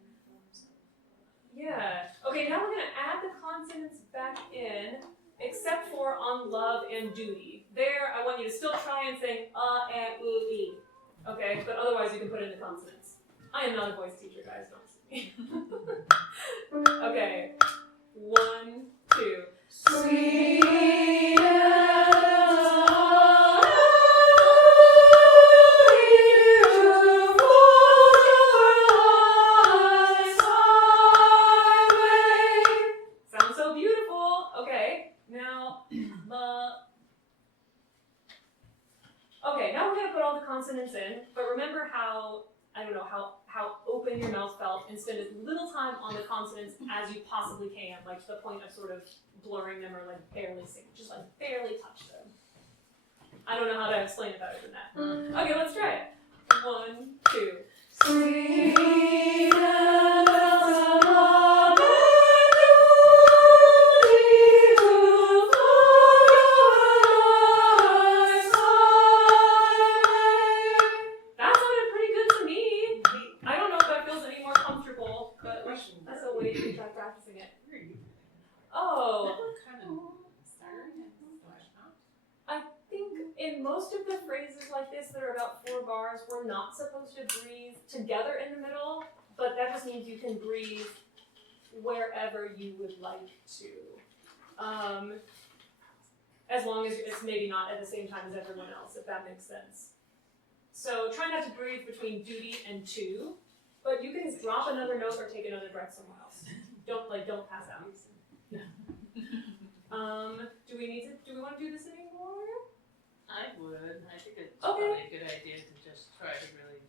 Yeah. Okay, now we're gonna add the consonants back in, except for on love and duty. There, I want you to still try and sing e. Okay, but otherwise you can put in the consonants. I am not a voice teacher, guys. Don't see me. Okay. 1, 2. Sweet Sounds so beautiful. Okay, now Okay, now we're gonna put all the consonants in, but remember how how open your mouth felt, and spend as little time on the consonants as you possibly can, like to the point of sort of blurring them or like barely singing, just like barely touch them. I don't know how to explain it better than that. Okay, let's try it. 1, 2. Sweet That sounded pretty good to me. I don't know if that feels any more comfortable, but that's a way to try practicing it. Oh, Kind of start and flash out. I think in most of the phrases like this that are about 4 bars, we're not supposed to breathe together in the middle, but that just means you can breathe wherever you would like to. As long as it's maybe not at the same time as everyone else, if that makes sense. So try not to breathe between duty and to, but you can drop another note or take another breath somewhere else. Don't pass out. Do we want to do this anymore? I would. I think it's Okay. probably a good idea to just try to really.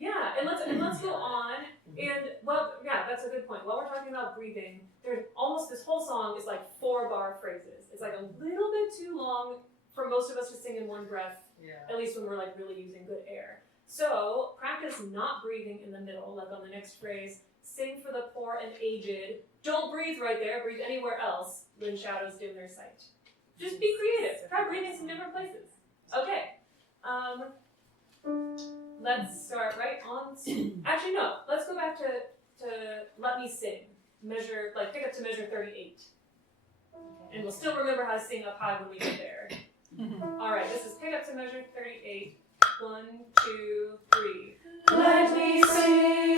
Yeah, and let's go on. And well, yeah, that's a good point. While we're talking about breathing, there's almost this whole song is like 4-bar phrases. It's like a little bit too long for most of us to sing in one breath, Yeah. at least when we're like really using good air. So practice not breathing in the middle, like on the next phrase. Sing for the poor and aged. Don't breathe right there. Breathe anywhere else when shadows dim their sight. Just be creative. Try breathing some different places. Okay. Let's start right on. Actually, no. Let's go back to let me sing. Measure, like pick up to measure 38. And we'll still remember how to sing up high when we get there. All right. This is pick up to measure 38. 1, 2, 3. Let me sing,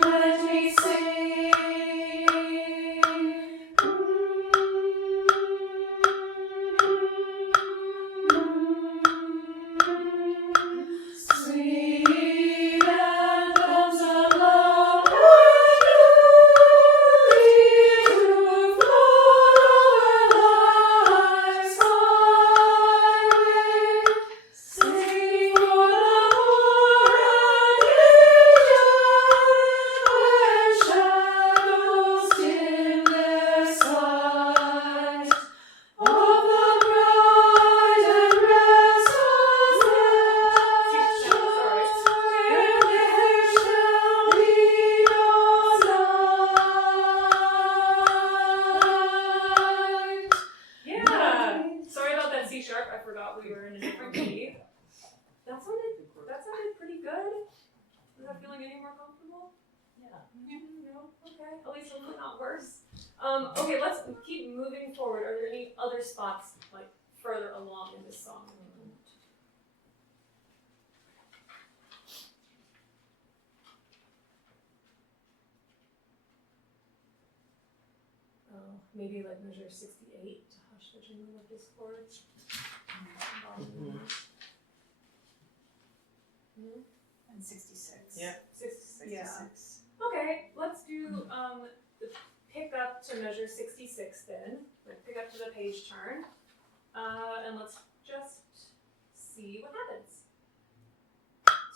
let me sing. Sweet anthems of love and duty to float over life's highway. Sing for the poor and aged, when shadows dim their sight. Of the bright and restless where there shall be no night. Yeah. Sorry about that C sharp. I forgot we were in a different key. That sounded pretty good. Is that feeling any more comfortable? Yeah. No? Okay. At least hopefully not worse. Okay, let's keep moving forward. Are there any other spots like further along in this song? Oh, maybe like measure 68 to hush the jingle of discord. And 66. Yeah. 66. Yeah. 66. Okay, let's do the pick up to measure 66 then. Like pick up to the page turn. And let's just see what happens.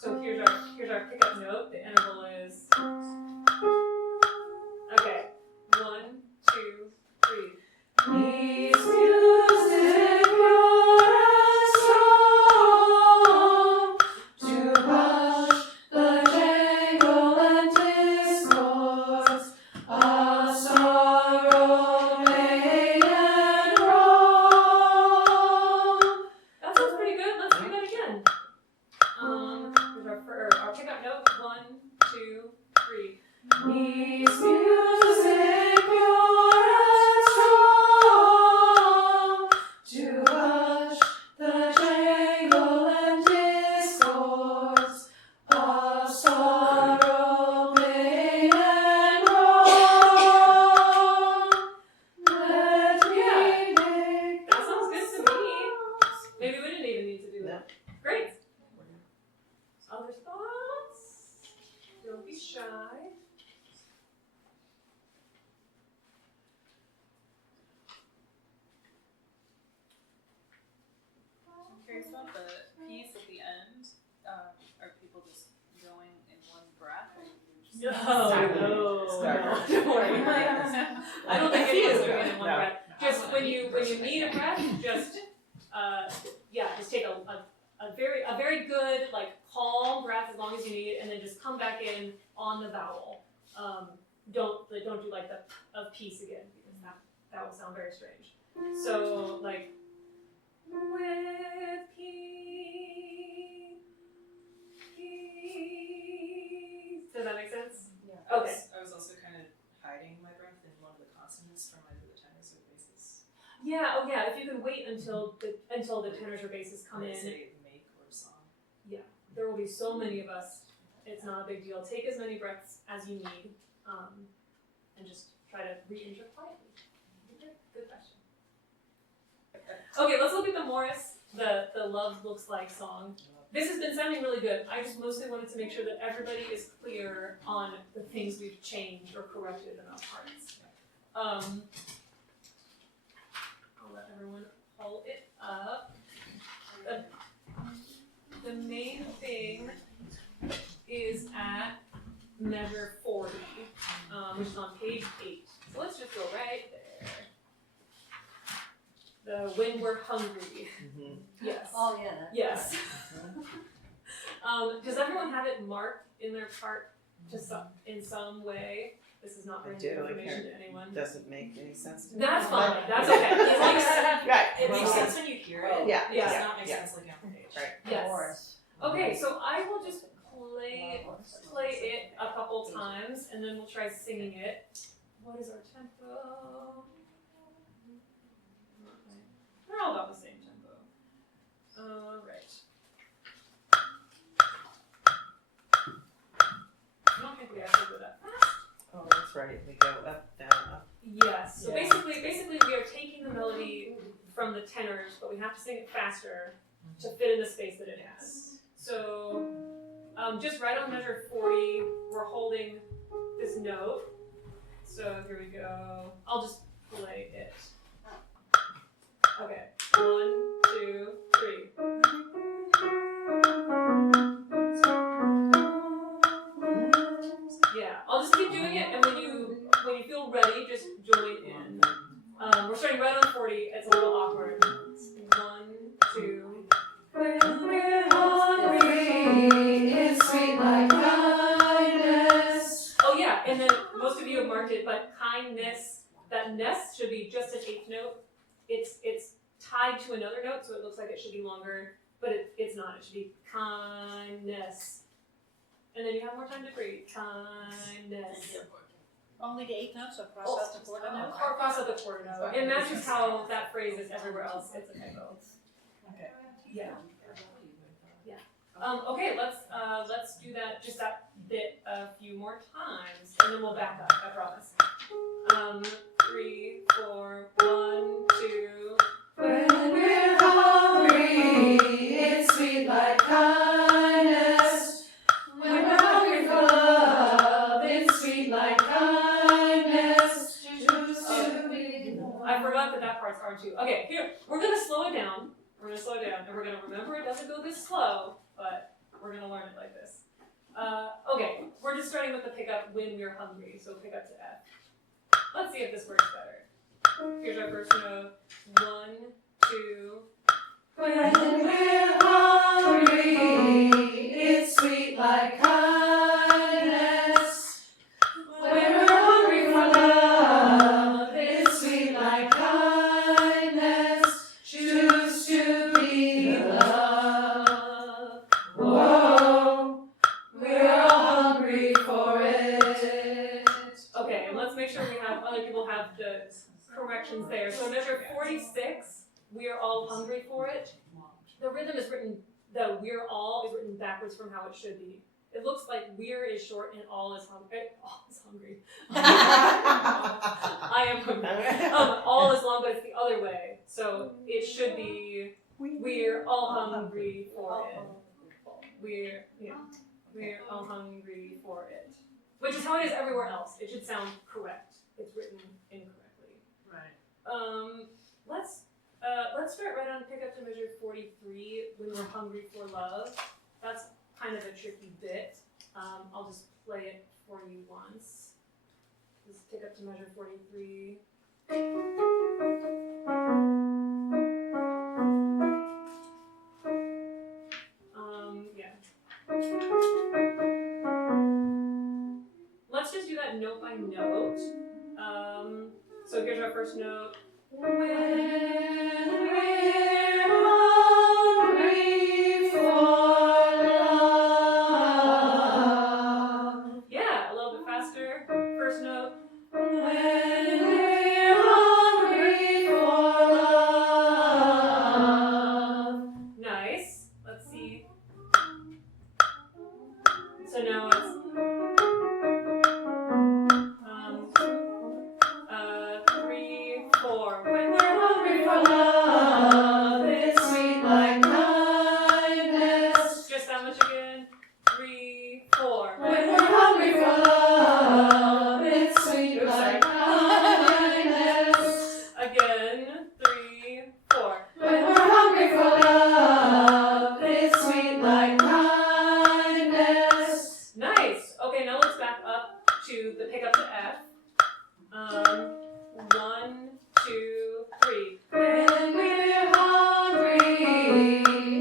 So here's our pick up note. The interval is okay. 1, 2, 3. Needs music pure and strong to hush the jangle and discourse of sorrow, pain, and wrong. That sounds pretty good. Let's do that again. Here's our our pickup note. 1, 2, 3. Peace, music, pure and strong, to hush the jangle and discourse of sorrow, pain, and wrong. Let me make That sounds good to me. Maybe we didn't even need to do that. Great. Other thoughts? Don't be shy. I'm curious about the piece at the end. Are people just going in one breath, or you just No, stagger? don't worry. I don't think anyone's doing it in one No. breath. Just when you need a breath, just just take a very good like calm breath as long as you need, and then just come back in on the vowel. Don't do like the piece again because that would sound very strange. So like with peace. Does that make sense? Yeah. Okay. I was also kind of hiding my breath in one of the consonants from either the tenors or basses. Yeah. Oh yeah. If you can wait until the tenors or basses come Like in. say make or song. There will be so many of us. It's not a big deal. Take as many breaths as you need, and just try to re-enter quietly. Good question. Okay, let's look at the Morris, the Love Looks Like song. This has been sounding really good. I just mostly wanted to make sure that everybody is clear on the things we've changed or corrected in our parts. I'll let everyone pull it up. The main thing is at measure 40, which is on page 8. So let's just go right there. The when we're hungry. Yes. Oh, yeah. That, Yes. Does everyone have it marked in their chart in some way? This is not I bringing do, information to anyone. Doesn't make any sense to me. That's fine. That's okay. It makes Right. It makes Well, sense when you hear it. Yeah. It Yeah. does not make Yeah. sense like on the page. Right. Yes. Morris. Okay, so I will just play it a couple times, and then we'll try singing it. What is our tempo? They're all about the same tempo. Right. I don't think we actually go that fast. Oh, that's right. We go up, down, up. Yes. So Yeah. basically, we are taking the melody from the tenors, but we have to sing it faster to fit in the space that it has. So, just right on measure 40, we're holding this note. So here we go. I'll just play it. Okay. 1, 2, 3. Yeah, I'll just keep doing it, and when you feel ready, just join in. We're starting right on 40. It's a little awkward. 1, 2. When we're hungry, it's sweet like kindness. Oh yeah, and then most of you have marked it, but kindness, that ness should be just an 8th note. It's tied to another note, so it looks like it should be longer, but it's not. It should be kindness. And then you have more time to breathe. Kindness. Only the 8 notes, or cross out the quarter note? Or cross out the quarter note. It matches how that phrase is everywhere else. It's a typo. Okay. Yeah. Okay, let's do that bit a few more times, and then we'll back up. I promise. 3, 4, 1, 2. When we're hungry, it's sweet like kindness. When we're hungry for love, it's sweet like kindness. I forgot that part's hard too. Okay, here we're gonna slow it down. We're gonna slow it down, and we're gonna remember it doesn't go this slow, but we're gonna learn it like this. Okay, we're just starting with the pickup when we're hungry, so pick up to F. Let's see if this works better. Here's our first note. 1, 2. When we're hungry, it's sweet like kindness. When we're hungry for love, it's sweet like kindness. Choose to be love. Whoa. When like people have the corrections there. So measure 46, we are all hungry for it. The rhythm is written, the we're all is written backwards from how it should be. It looks like we're is short and all is hungry. All is hungry. I am hungry. All is long, but it's the other way. So it should be we're all hungry for it. We're all hungry for it. Which is how it is everywhere else. It should sound correct. It's written incorrectly. Right. Let's start right on pick up to measure 43 when we're hungry for love. That's kind of a tricky bit. I'll just play it for you once. Just pick up to measure 43. Let's just do that note by note. So here's our first note. When we're hungry for love. Yeah, a little bit faster. First note. When we're hungry for love. Nice. Let's see. So now it's 3, 4. When we're hungry for love, it's sweet like kindness. Just that much again. 3, 4. When we're hungry for love, it's sweet like kindness. Again. 3, 4. When we're hungry for love, it's sweet like kindness. Nice. Okay, now let's back up to the pick up to F. 1, 2, 3. When we're hungry,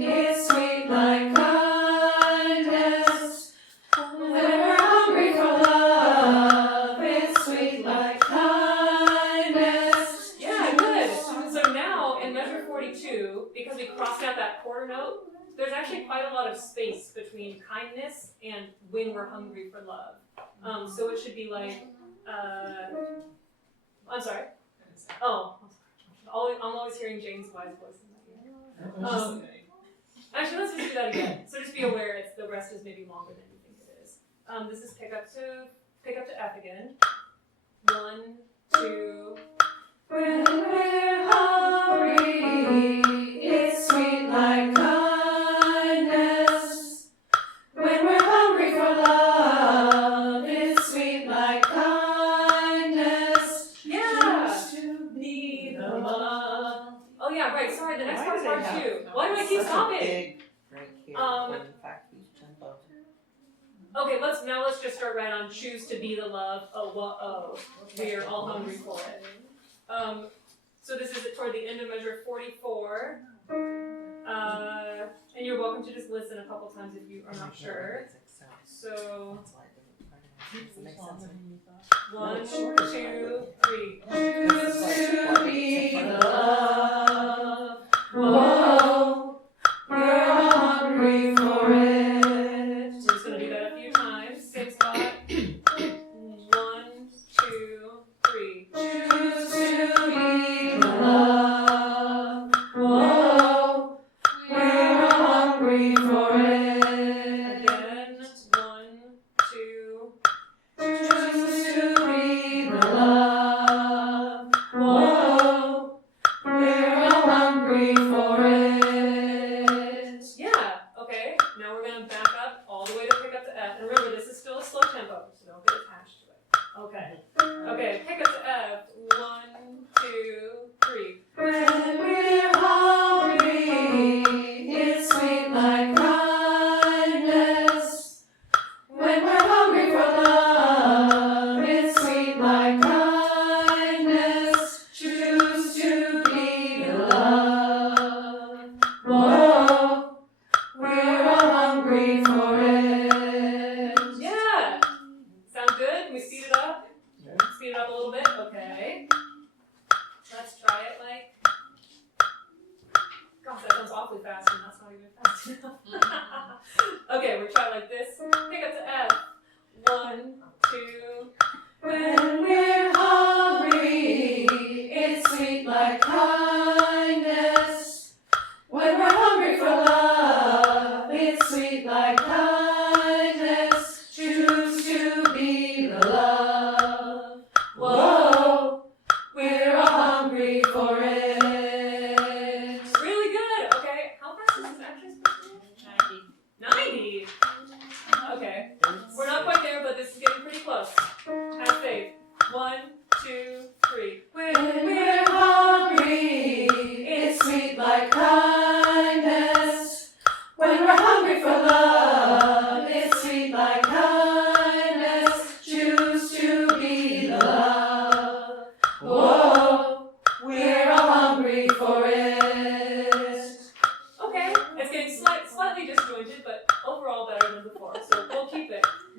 it's sweet like kindness. When we're hungry for love, it's sweet like kindness. Yeah, good. So now in measure 42, because we crossed out that quarter note, there's actually quite a lot of space between kindness and when we're hungry for love. So it should be like, I'm sorry. Oh, I'm always hearing Jane's wise voice in my ear. Actually, let's just do that again. So just be aware, the rest is maybe longer than you think it is. This is pick up to F again. 1, 2. When we're hungry, it's sweet like kindness. When we're hungry for love, it's sweet like kindness. Yeah. To be the love. Oh yeah, right. Sorry, the next part's hard too. Why do I keep stopping? Big break here. When in fact we tempo. Okay, let's just start right on choose to be the love. Oh, what? Oh, we are all hungry for it. So this is toward the end of measure 44. And you're welcome to just listen a couple times if you are not sure. So 1, 2, 3. Choose to be the love. Whoa, we're all hungry for it. So just gonna do that a few times. Same spot. 1, 2, 3. Choose to be the love. Whoa, we're all hungry for it. Again. 1, 2. Choose to be the love. Whoa, we're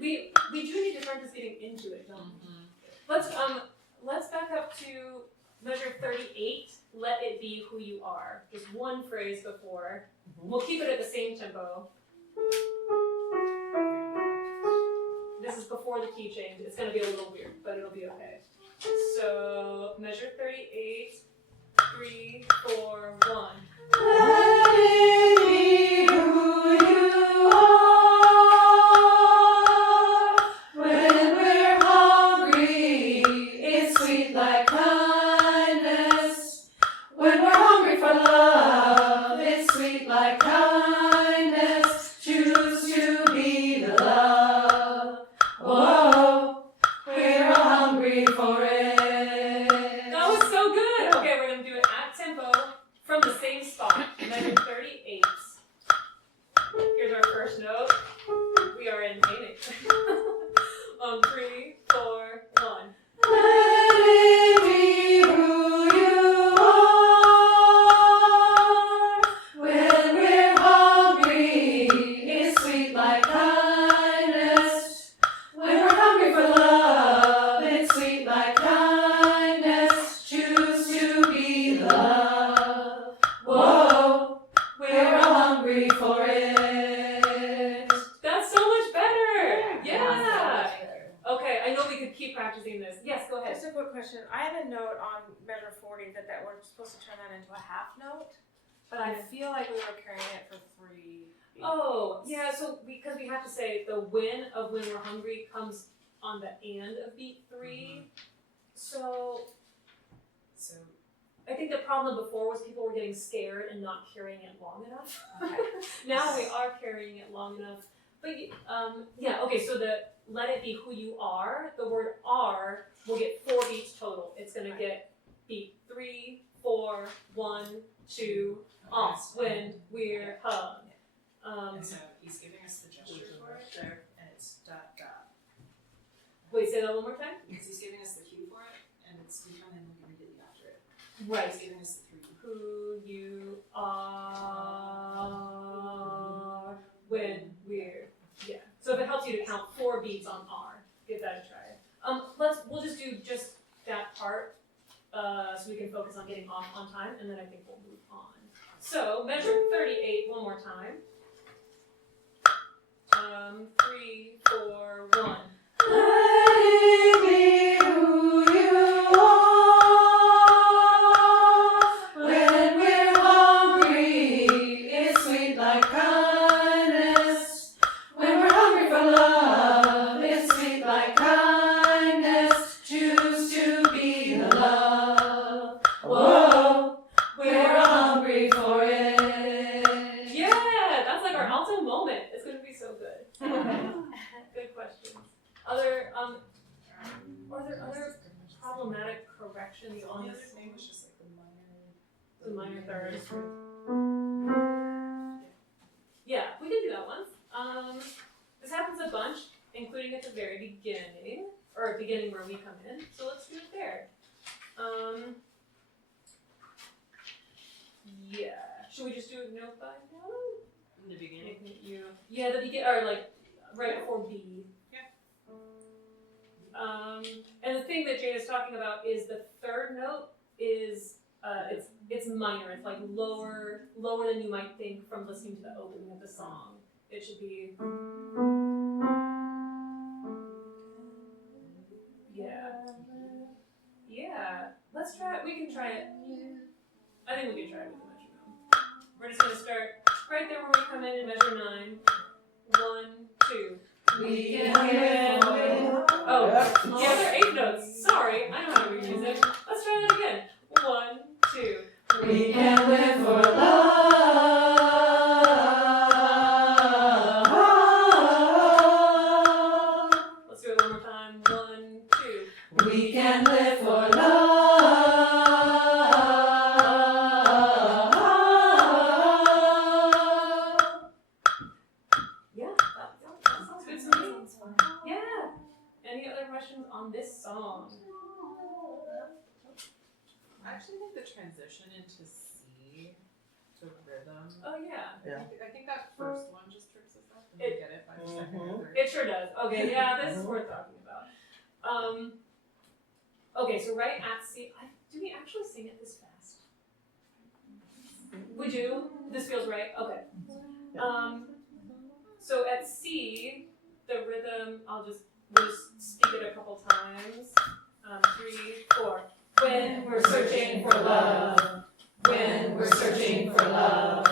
We do need to practice getting into it, don't we? Let's back up to measure 38. Let it be who you are. Just one phrase before. We'll keep it at the same tempo. This is before the key change. It's going to be a little weird, but it'll be okay. So measure 38. 3, 4, 1. Let it be who you are. When we're hungry, it's sweet like kindness. When we're hungry for love, it's sweet like kindness. Choose to be the love. Whoa, we're all hungry for it. That was so good. Okay, we're going to do it at tempo from the same spot. Measure 38. Here's our first note. We are in A major. 3, 4, 1. Let it be who you are. When we're hungry, it's sweet like kindness. When we're hungry for love, it's sweet like kindness. Choose to be the love. Whoa, we're all hungry for it. That's so much better. Yeah. Okay, I know we could keep practicing this. Yes, go ahead. Just a quick question. I had a note on measure 40 that we're supposed to turn that into a half note, but I feel like we were carrying it for 3 beats. Oh, yeah, so because we have to say the when of when we're hungry comes on the and of beat 3. So I think the problem before was people were getting scared and not carrying it long enough. Now we are carrying it long enough. But yeah, okay, so the let it be who you are, the word are will get 4 beats total. It's gonna get beat 3, 4, 1, 2, off, when we're hung. And so he's giving us the gesture for it, and it's dot dot. Wait, say that one more time? Because he's giving us the cue for it, and it's we come in immediately after it. Right. He's giving us the 3. Who you are when we're, yeah. So if it helps you to count 4 beats on R, give that a try. We'll just do just that part, so we can focus on getting off on time, and then I think we'll move on. So measure 38 one more time. 3, 4, 1. Let it be who you are. When we're hungry, it's sweet like kindness. When we're hungry for love, it's sweet like kindness. Choose to be the love. Whoa, we're all hungry for it. Yeah, that's like our Alto moment. It's gonna be so good. Good questions. Are there other problematic corrections on The this? other thing was just like The minor third. Yeah, we did do that once. This happens a bunch, including at the very beginning, or beginning where we come in. So let's do it there. Yeah. Should we just do it note by note? In the beginning. Yeah, the begin or like right before B. Yeah. And the thing that Jane is talking about is the third note is it's minor. It's like lower than you might think from listening to the opening of the song. It should be. Yeah. Let's try it. We can try it. I think we can try it with the metronome. We're just gonna start right there where we come in and measure 9. 1, 2. We can Oh, yeah, they're 8 notes. Sorry, I know how to read music. Let's try that again. 1, 2. We can live for love. Let's do it one more time. 1, 2. We can live for love. Yeah, that sounds good to me. Yeah. Any other questions on this song? I actually think the transition into C to rhythm. Oh yeah. I think that first one just tricks us up and we get it by the second or third. It sure does. Okay, yeah, this is worth talking about. Okay, so right at C, do we actually sing it this fast? We do? This feels right? Okay. So at C, the rhythm, we'll just speak it a couple times. 3, 4. When we're searching for love, when we're searching for love,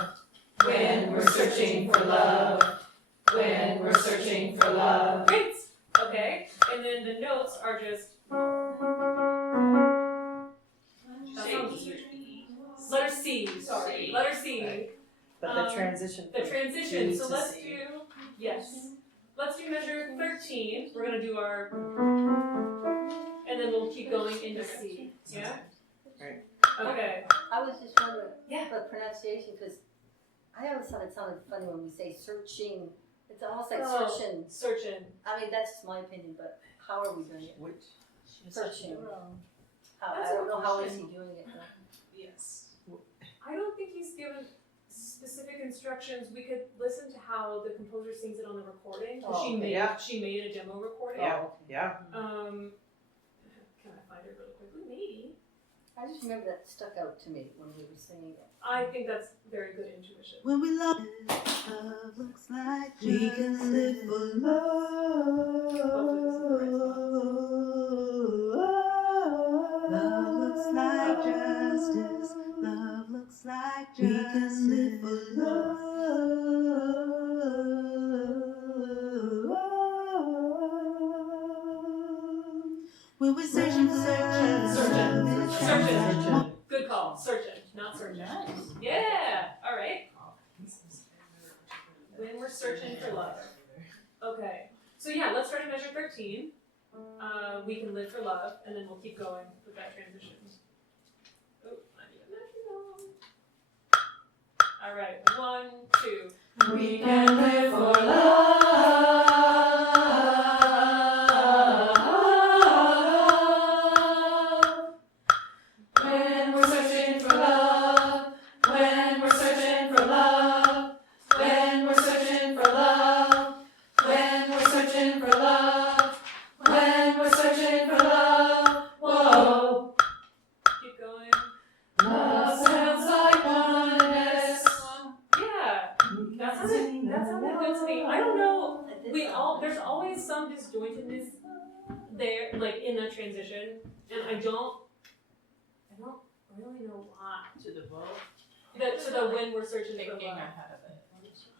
when we're searching for love, when we're searching for love. Great! Okay, and then the notes are just. Letter C, sorry. Letter C. But the transition. The transition. G So to let's C. do, yes. Let's do measure 13. We're going to do our. And then we'll keep going into C. Yeah? Right. Okay. I was just wondering, Yeah. the pronunciation, because I always thought it sounded funny when we say searching. It's almost like Oh. searching. Searchin. I mean, that's my opinion, but how are we doing it? Which? Searching. I That's don't a know how is question. he doing it. Though. Yes. I don't think he's given specific instructions. We could listen to how the composer sings it on the recording. 'Cause Oh, okay. she made a demo recording. Yeah. Oh, okay. Yeah. Can I find it really quickly? Maybe. I just remember that stuck out to me when we were singing it. I think that's very good intuition. When we love, love looks like we can live for love. Love looks like justice. Love looks like justice. We can live for love. When we're searching. Searchin. Good call. Searchin, not searching. Nice. Yeah. All right. When we're searching for love. Okay. So yeah, let's try to measure 13. We can live for love, and then we'll keep going with that transition. Oh, I need a metronome. All right. 1, 2. We can live for love. When we're searching for love. When we're searching for love. When we're searching for love. When we're searching for love. When we're searching for love. Whoa. Keep going. Love sounds like oneness. Yeah. That sounded good to me. I don't know. There's always some disjointedness there, like in that transition, and I don't really know why. To the boat. To the when we're searching for Thinking love. ahead of it.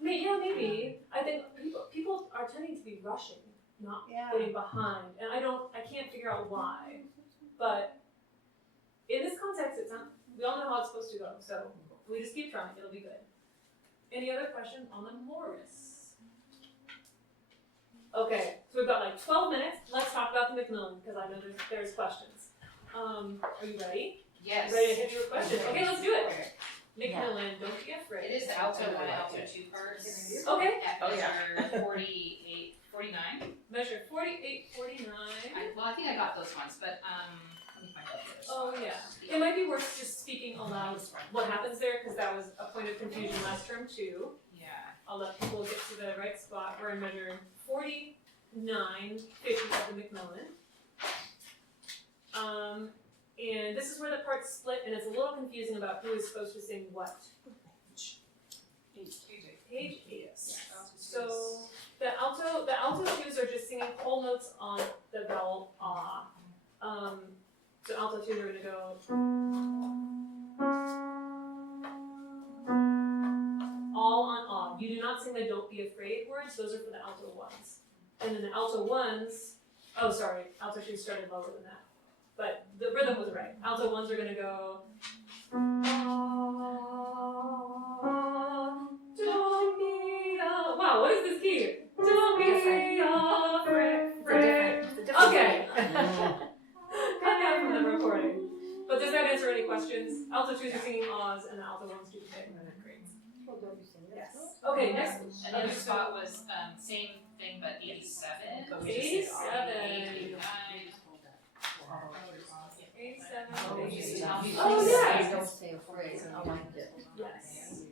Maybe. I think people are tending to be rushing, not getting behind, and I can't figure out why. But in this context, we all know how it's supposed to go, so we just keep trying. It'll be good. Any other questions on the Morris? Okay, so we've got like 12 minutes. Let's talk about the McMillan, because I know there's questions. Are you ready? Yes. Ready to hit you with questions? Okay, let's do it. McMillan, don't be afraid. It is the Alto 1 and Alto 2 parts. Okay. At measure 48, 49. Measure 48, 49. I think I got those ones, but let me find out the other Oh spots. yeah. It might be worth just speaking aloud what happens there, because that was a point of confusion last term too. Yeah. I'll let people get to the right spot. We're in measure 49, 50 of the McMillan. And this is where the parts split, and it's a little confusing about who is supposed to sing what. Page 8. So the alto twos are just singing whole notes on the vowel ah. So alto twos are gonna go all on ah. You do not sing the don't be afraid words, those are for the alto ones. And then the alto ones, oh sorry, alto twos started lower than that. But the rhythm was right. Alto ones are gonna go don't be wow, what is this key? Don't be afraid. Okay. Cut that from the recording. But does that answer any questions? Alto twos are singing ahs and the alto ones do the same. Well, don't you sing that? Yes. Okay, next. And the other spot was same thing, but 87. 87. 89. 87. Oh, 87. yeah. Oh, yeah. Don't say afraid. I liked it. Yes.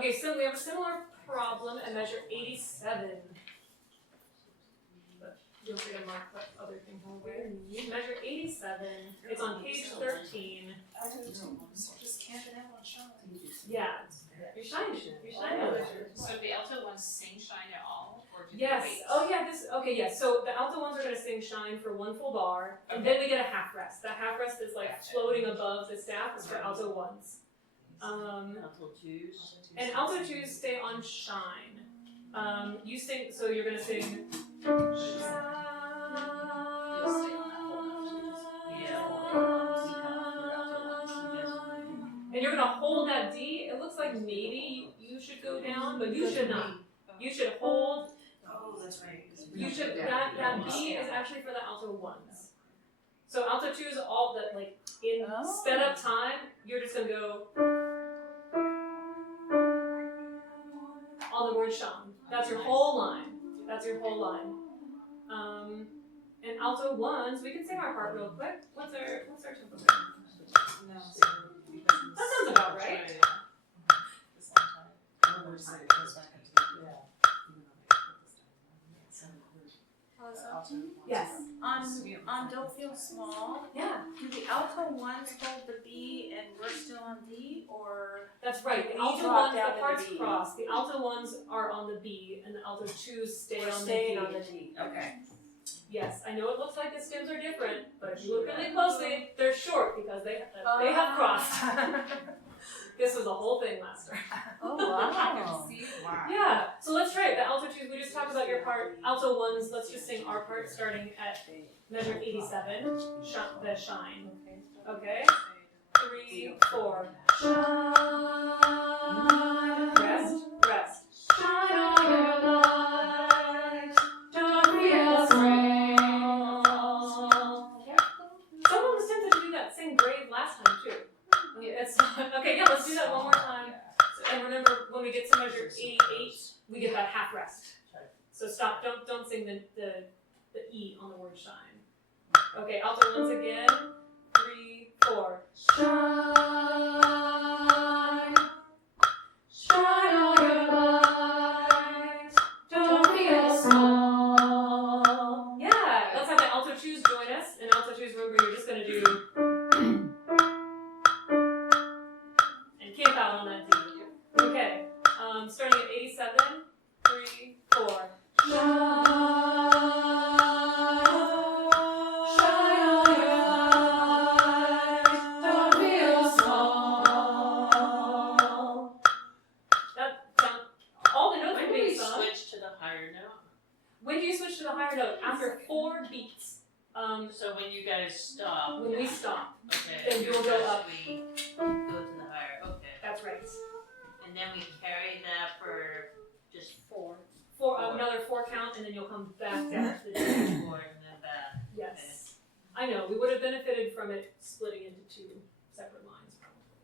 Okay, so we have a similar problem at measure 87. But feel free to mark what other things are where. Measure 87. It's on page 13. Just camping out on shine. Yeah. You're shining. You're shining. So the alto ones sing shine at all, or do Yes. they wait? Oh yeah. Okay. Yes. So the alto ones are going to sing shine for one full bar, and then we get a half rest. That half rest is like floating above the staff. Is for alto ones. Alto twos. And alto twos stay on shine. You sing. So you're going to sing. You'll stay on that whole And you're gonna hold that D. It looks like maybe you should go down, but you should not. You should hold. Oh, that's right. You should. That B is actually for the alto ones. So alto two is all that like in sped up time. You're just gonna go on the word shine. That's your whole line. That's your whole line. And alto ones, we can sing our part real quick. What's our tempo? No, That sounds about right. Yes. On Don't Feel Small, Yeah. do the alto ones hold the B and we're still on D, or? That's right. The We alto drop ones, down the to parts the B. cross. The alto ones are on the B, and the alto twos stay We're on staying the D. on the D, okay. Yes, I know it looks like the stems are different, but if you look really closely, they're short because they have crossed. This was a whole thing last time. Oh wow. Yeah. So let's try it. The alto twos. We just talked about your part. Alto ones. Let's just sing our part starting at measure 87. The shine. Okay. 3, 4. Shine. Rest. Rest. Shine on your light. Don't feel small. Someone was tempted to do that same grave last time too. It's okay. Yeah, let's do that one more time. And remember, when we get to measure 88, we get that half rest. So stop. Don't sing the E on the word shine. Okay, alto once again. 3, 4. Shine. Shine on your light. Don't feel small. Yeah, let's have the alto twos join us. And alto twos, remember, you're just going to do. And camp out on that D. Okay, starting at 87. 3, 4. Shine. Shine on your light. Don't feel small. That sound. All the notes When are do we being sung. switch to the higher note? When do you switch to the higher note? After 4 beats. So when you guys stop. When we stop. Okay. Then you'll go up. We go to the higher. Okay. That's right. And then we carry that for just 4. For another 4 count, and then you'll come back down to the D. 4 and then back. Yes. I know. We would have benefited from it splitting into 2 separate lines, probably.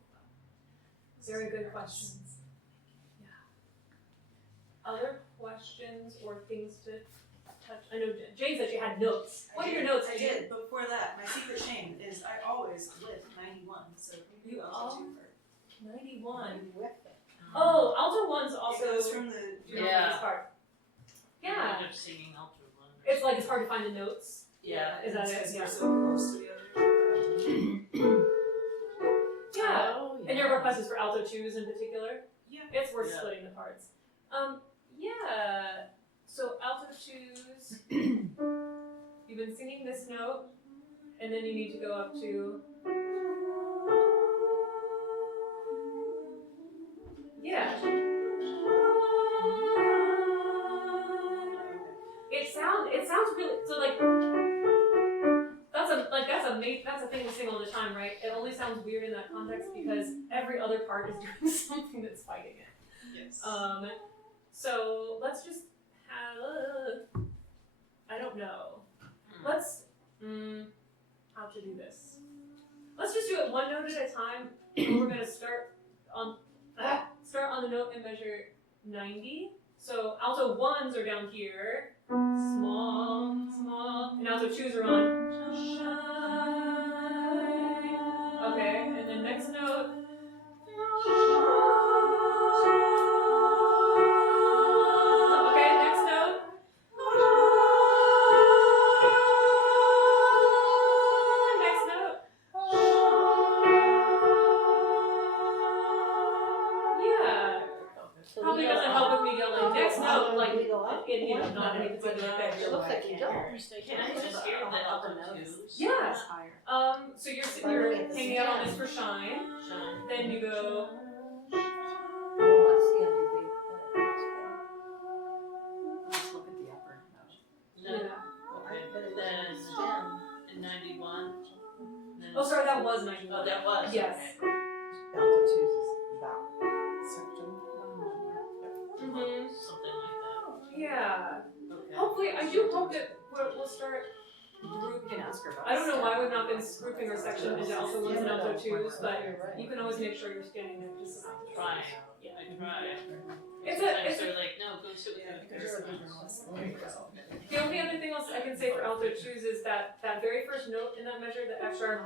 Very good questions. Yeah. Other questions or things to touch? I know Jane said she had notes. What are your notes? I did. Before that, my secret shame is I always live 91. So You also all- do for 91. Oh, alto ones also. It goes from the Yeah. This part. I Yeah. end up singing alto one. It's like it's hard to find the notes. Yeah. Is that it? Because Yeah. we're so close to the other. Yeah. Oh, yeah. And your request is for alto twos in particular? Yeah. It's worth Yeah. splitting the parts. Yeah. So alto twos, you've been singing this note, and then you need to go up to. Yeah. It sounds really so like that's a thing we sing all the time, right? It only sounds weird in that context because every other part is doing something that's fighting it. Yes. So let's just have. I don't know. Let's. How to do this? Let's just do it one note at a time. We're gonna start on the note and measure 90. So alto ones are down here, small, small, and alto twos are on shine. Okay, and then next note. Shine. not any particular pitch. It looks like you don't. Can I just hear the alto twos? Yeah. higher. So you're hanging out on this for shine. Then you go. Oh, I see on your big, Just look at the upper note. No. Okay. but it was Then in stem. in 91. Then Oh, sorry, that was 91. Oh, that was. Yes. Okay. Alto twos is that section. Mhm. Something like that. Yeah. Okay. Hopefully, I do hope that we'll start You grouping. can ask her about I don't know why stem. we've not been grouping our section into alto ones and alto twos, but you can always make sure you're scanning them just enough. Try. Yeah. I try. It's Sometimes a, they're like, no, go sit with Yeah, the because you're a parents. journalist. There you go. the only other thing else I can say for alto twos is that very first note in that measure, the F sharp,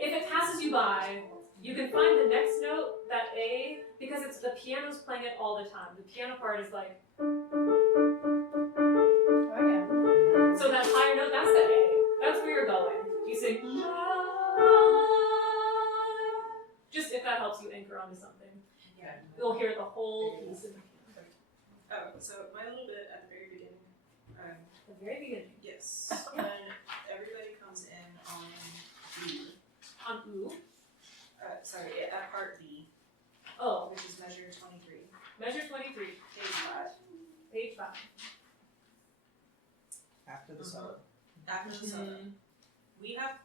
if it passes you by, you can find the next note, that A, because it's the piano's playing it all the time. The piano part is like, Oh, yeah. so that higher note, that's the A. That's where you're going. You sing, just if that helps you anchor onto something. Yeah. You'll hear the whole piece in the piano. Oh, so my little bit at the very beginning. At the very beginning. Yes. When everybody comes in on B. On ooh. Sorry, at part B, Oh, which is measure 23, measure 23, page 5. page 5. After the solo. After the solo. Mhm. We have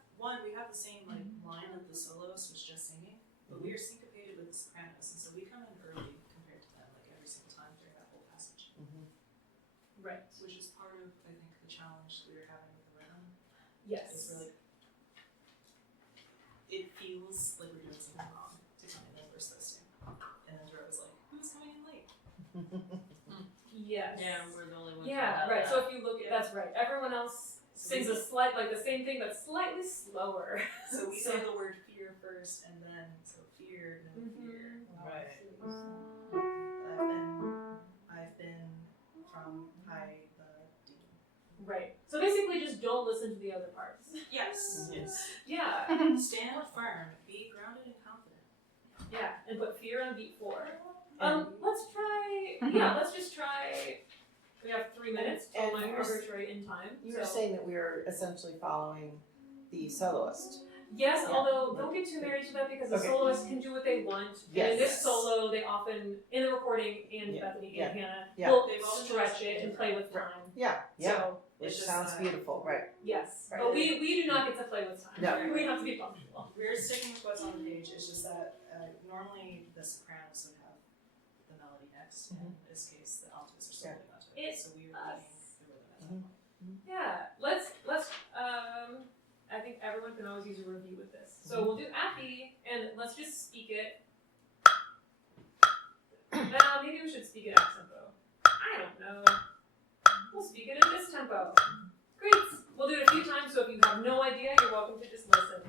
the same like line that the soloist was just singing, but we are syncopated with the sopranos, and so we come in early compared to them, like every single time during that whole passage. Right. Which is part of, I think, the challenge that we were having with the rhythm. Yes. It's really, it feels like we're doing something wrong to come in when we're supposed to. And then Drew was like, who's coming in late? Yes. Yeah, we're the only ones. Yeah, who have right. that. So if you look at, that's right. Everyone else sings a slight, like the same thing, but slightly slower. So we say the word fear first, and then, so fear, and then fear. Right. I've been from high the D. Right. So basically, just don't listen to the other parts. Yes. Yes. Yeah. Stand firm, be grounded and confident. Yeah. And put fear on beat 4. Let's try. Yeah. Let's just try. We have 3 minutes till And my you're arbitrary in time. You were so. saying that we were essentially following the soloist. Yes, Yeah. although don't get too married to that because the Okay. soloists can do what they want. Yes. And in this solo, they often, in the recording, and Yeah. Bethany Yeah. and Hannah, Yeah. will They've all stretch just- it and play with time. Yeah, yeah, So, which It's just sounds that- beautiful, right? yes. Right. But we do not get to play with time. No. We have to be punctual. We're sticking with what's on the page. It's just that normally the sopranos would have the melody next. In this case, the altos are soloing onto it. It's So we were us. leading the rhythm at that point. Yeah. Let's I think everyone can always use a review with this. So we'll do Appy and let's just speak it. Maybe we should speak it at tempo. I don't know. We'll speak it in this tempo. Great. We'll do it a few times, so if you have no idea, you're welcome to just listen.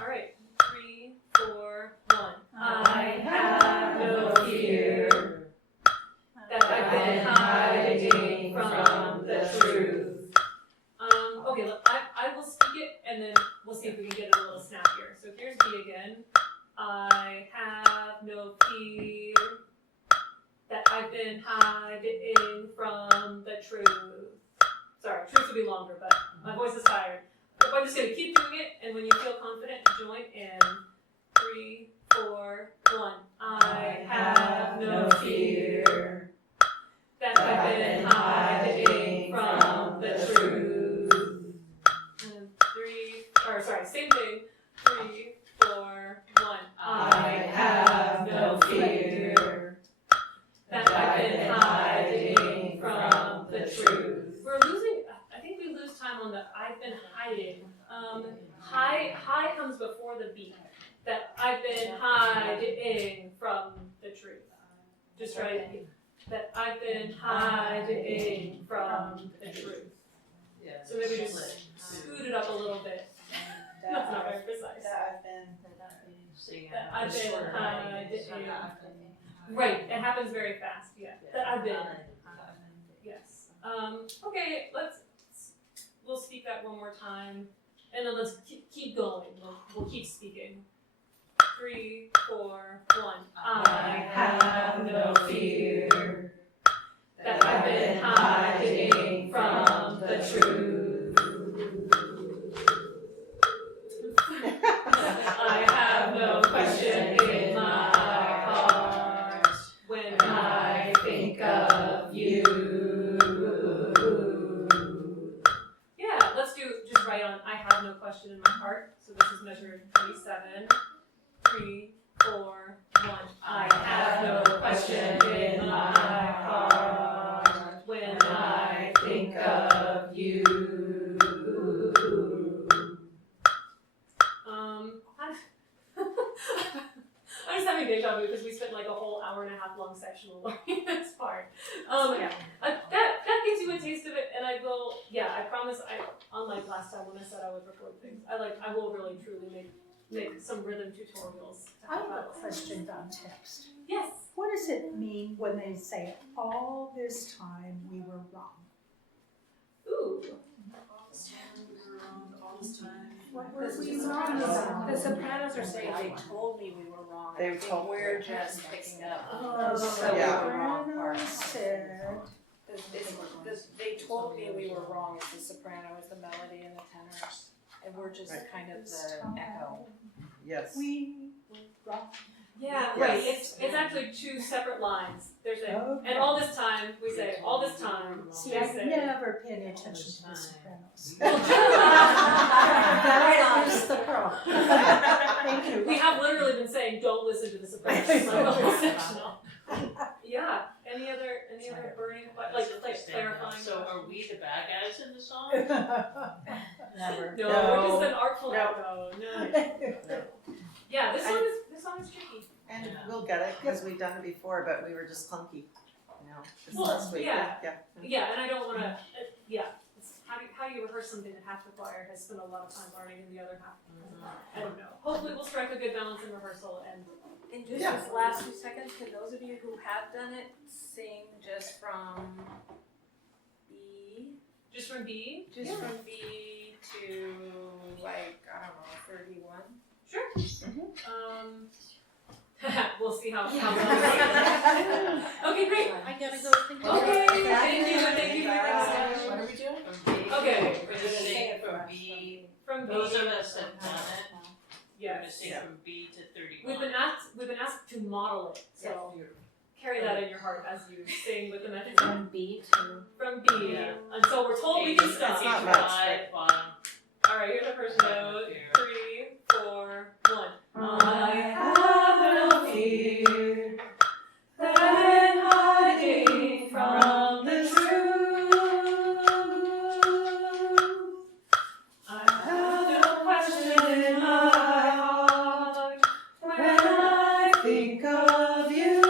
Alright. 3, 4, 1. I have no fear that I've been hiding from the truth. Okay, look, I will speak it and then we'll see if we can get it a little snappier. So here's B again. I have no fear that I've been hiding from the truth. Sorry, truth would be longer, but my voice is tired. So I'm just gonna keep doing it, and when you feel confident, join in. 3, 4, 1. I have no fear that I've been hiding from the truth. And same thing. 3, 4, 1. I have no fear that I've been hiding from the truth. We're losing, I think we lose time on the I've been hiding. High comes before the beat. That I've been hiding from the truth. Just right. That I've been hiding from the truth. Yeah. So maybe just scoot it up a little bit. That's not very precise. That I've been. That I've been hiding. Right, it happens very fast, yeah. That I've been. Yes. Okay, we'll speak that one more time. And then let's keep going. We'll keep speaking. 3, 4, 1. I have no fear that I've been hiding from the truth. I have no question in my heart when I think of you. Yeah, let's do just right on. I have no question in my heart. So this is measured 27, 3, 4, 1. I have no question in my heart when I think of you. I'm just having deja vu because we spent like a whole hour and a half long sectional learning this part. That gives you a taste of it, and I will. Yeah, I promise. Unlike last time when I said I would record things, I will really truly make some rhythm tutorials. I have a question about text. Yes. What does it mean when they say all this time we were wrong? Ooh. All this time, we were wrong all this time. What were The we wrong Sopranos, about? the Sopranos are saying they told me we were wrong. They I think told- we're just picking up. So Yeah. we were wrong part. said, They told me we were wrong. It's the soprano, it's the melody, and the tenors, and we're just Right. kind of this the time echo. Yes. we were wrong. Yeah, Yes. right. It's actually two separate lines. There's a Okay. and all this time we say all this time. See, they I say. never paid attention to the Sopranos. Well, That is the problem. Thank you. we have literally been saying don't listen to the Sopranos like the whole sectional. Yeah. Any other burning like clarifying? So are we the bad guys in the song? Never. No, we're just an artful No. echo. No. Yeah, this song is tricky. And Yeah. we'll get it, because we've done it before, but we were just clunky, this Well, last week. yeah. Yeah. Yeah, and I don't want to. It's how do you rehearse something that half the choir has spent a lot of time learning and the other half? I don't know. Hopefully, we'll strike a good balance in rehearsal and. And just Yeah. this last 2 seconds, can those of you who have done it sing just from B? Just from B? Just from B to like, I don't know, 31? Sure. We'll see how well. Okay, great. I gotta go think Okay, thank you very Bye. much. What are we doing? From B. Okay. We're gonna sing from B. From B. Those of us that have done it, we're gonna Yes. sing from B to 31. We've been asked to model it, so carry that in your heart as you sing with the method. From B to. From B until we're told we can stop. It's not much, but- Bottom. All right, here's the first note. 3, 4, 1. I have no fear that I'm hiding from the truth. I have no question in my heart when I think of you.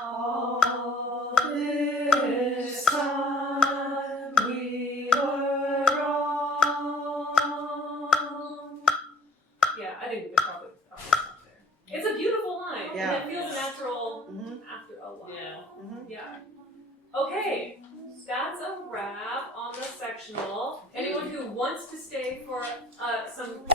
All this time we were wrong. Yeah, I think we could probably stop there. It's a beautiful line, Yeah. and it feels natural Mhm. after a while. Yeah. Mhm. Yeah. Okay, that's a wrap on the sectional. Anyone who wants to stay for some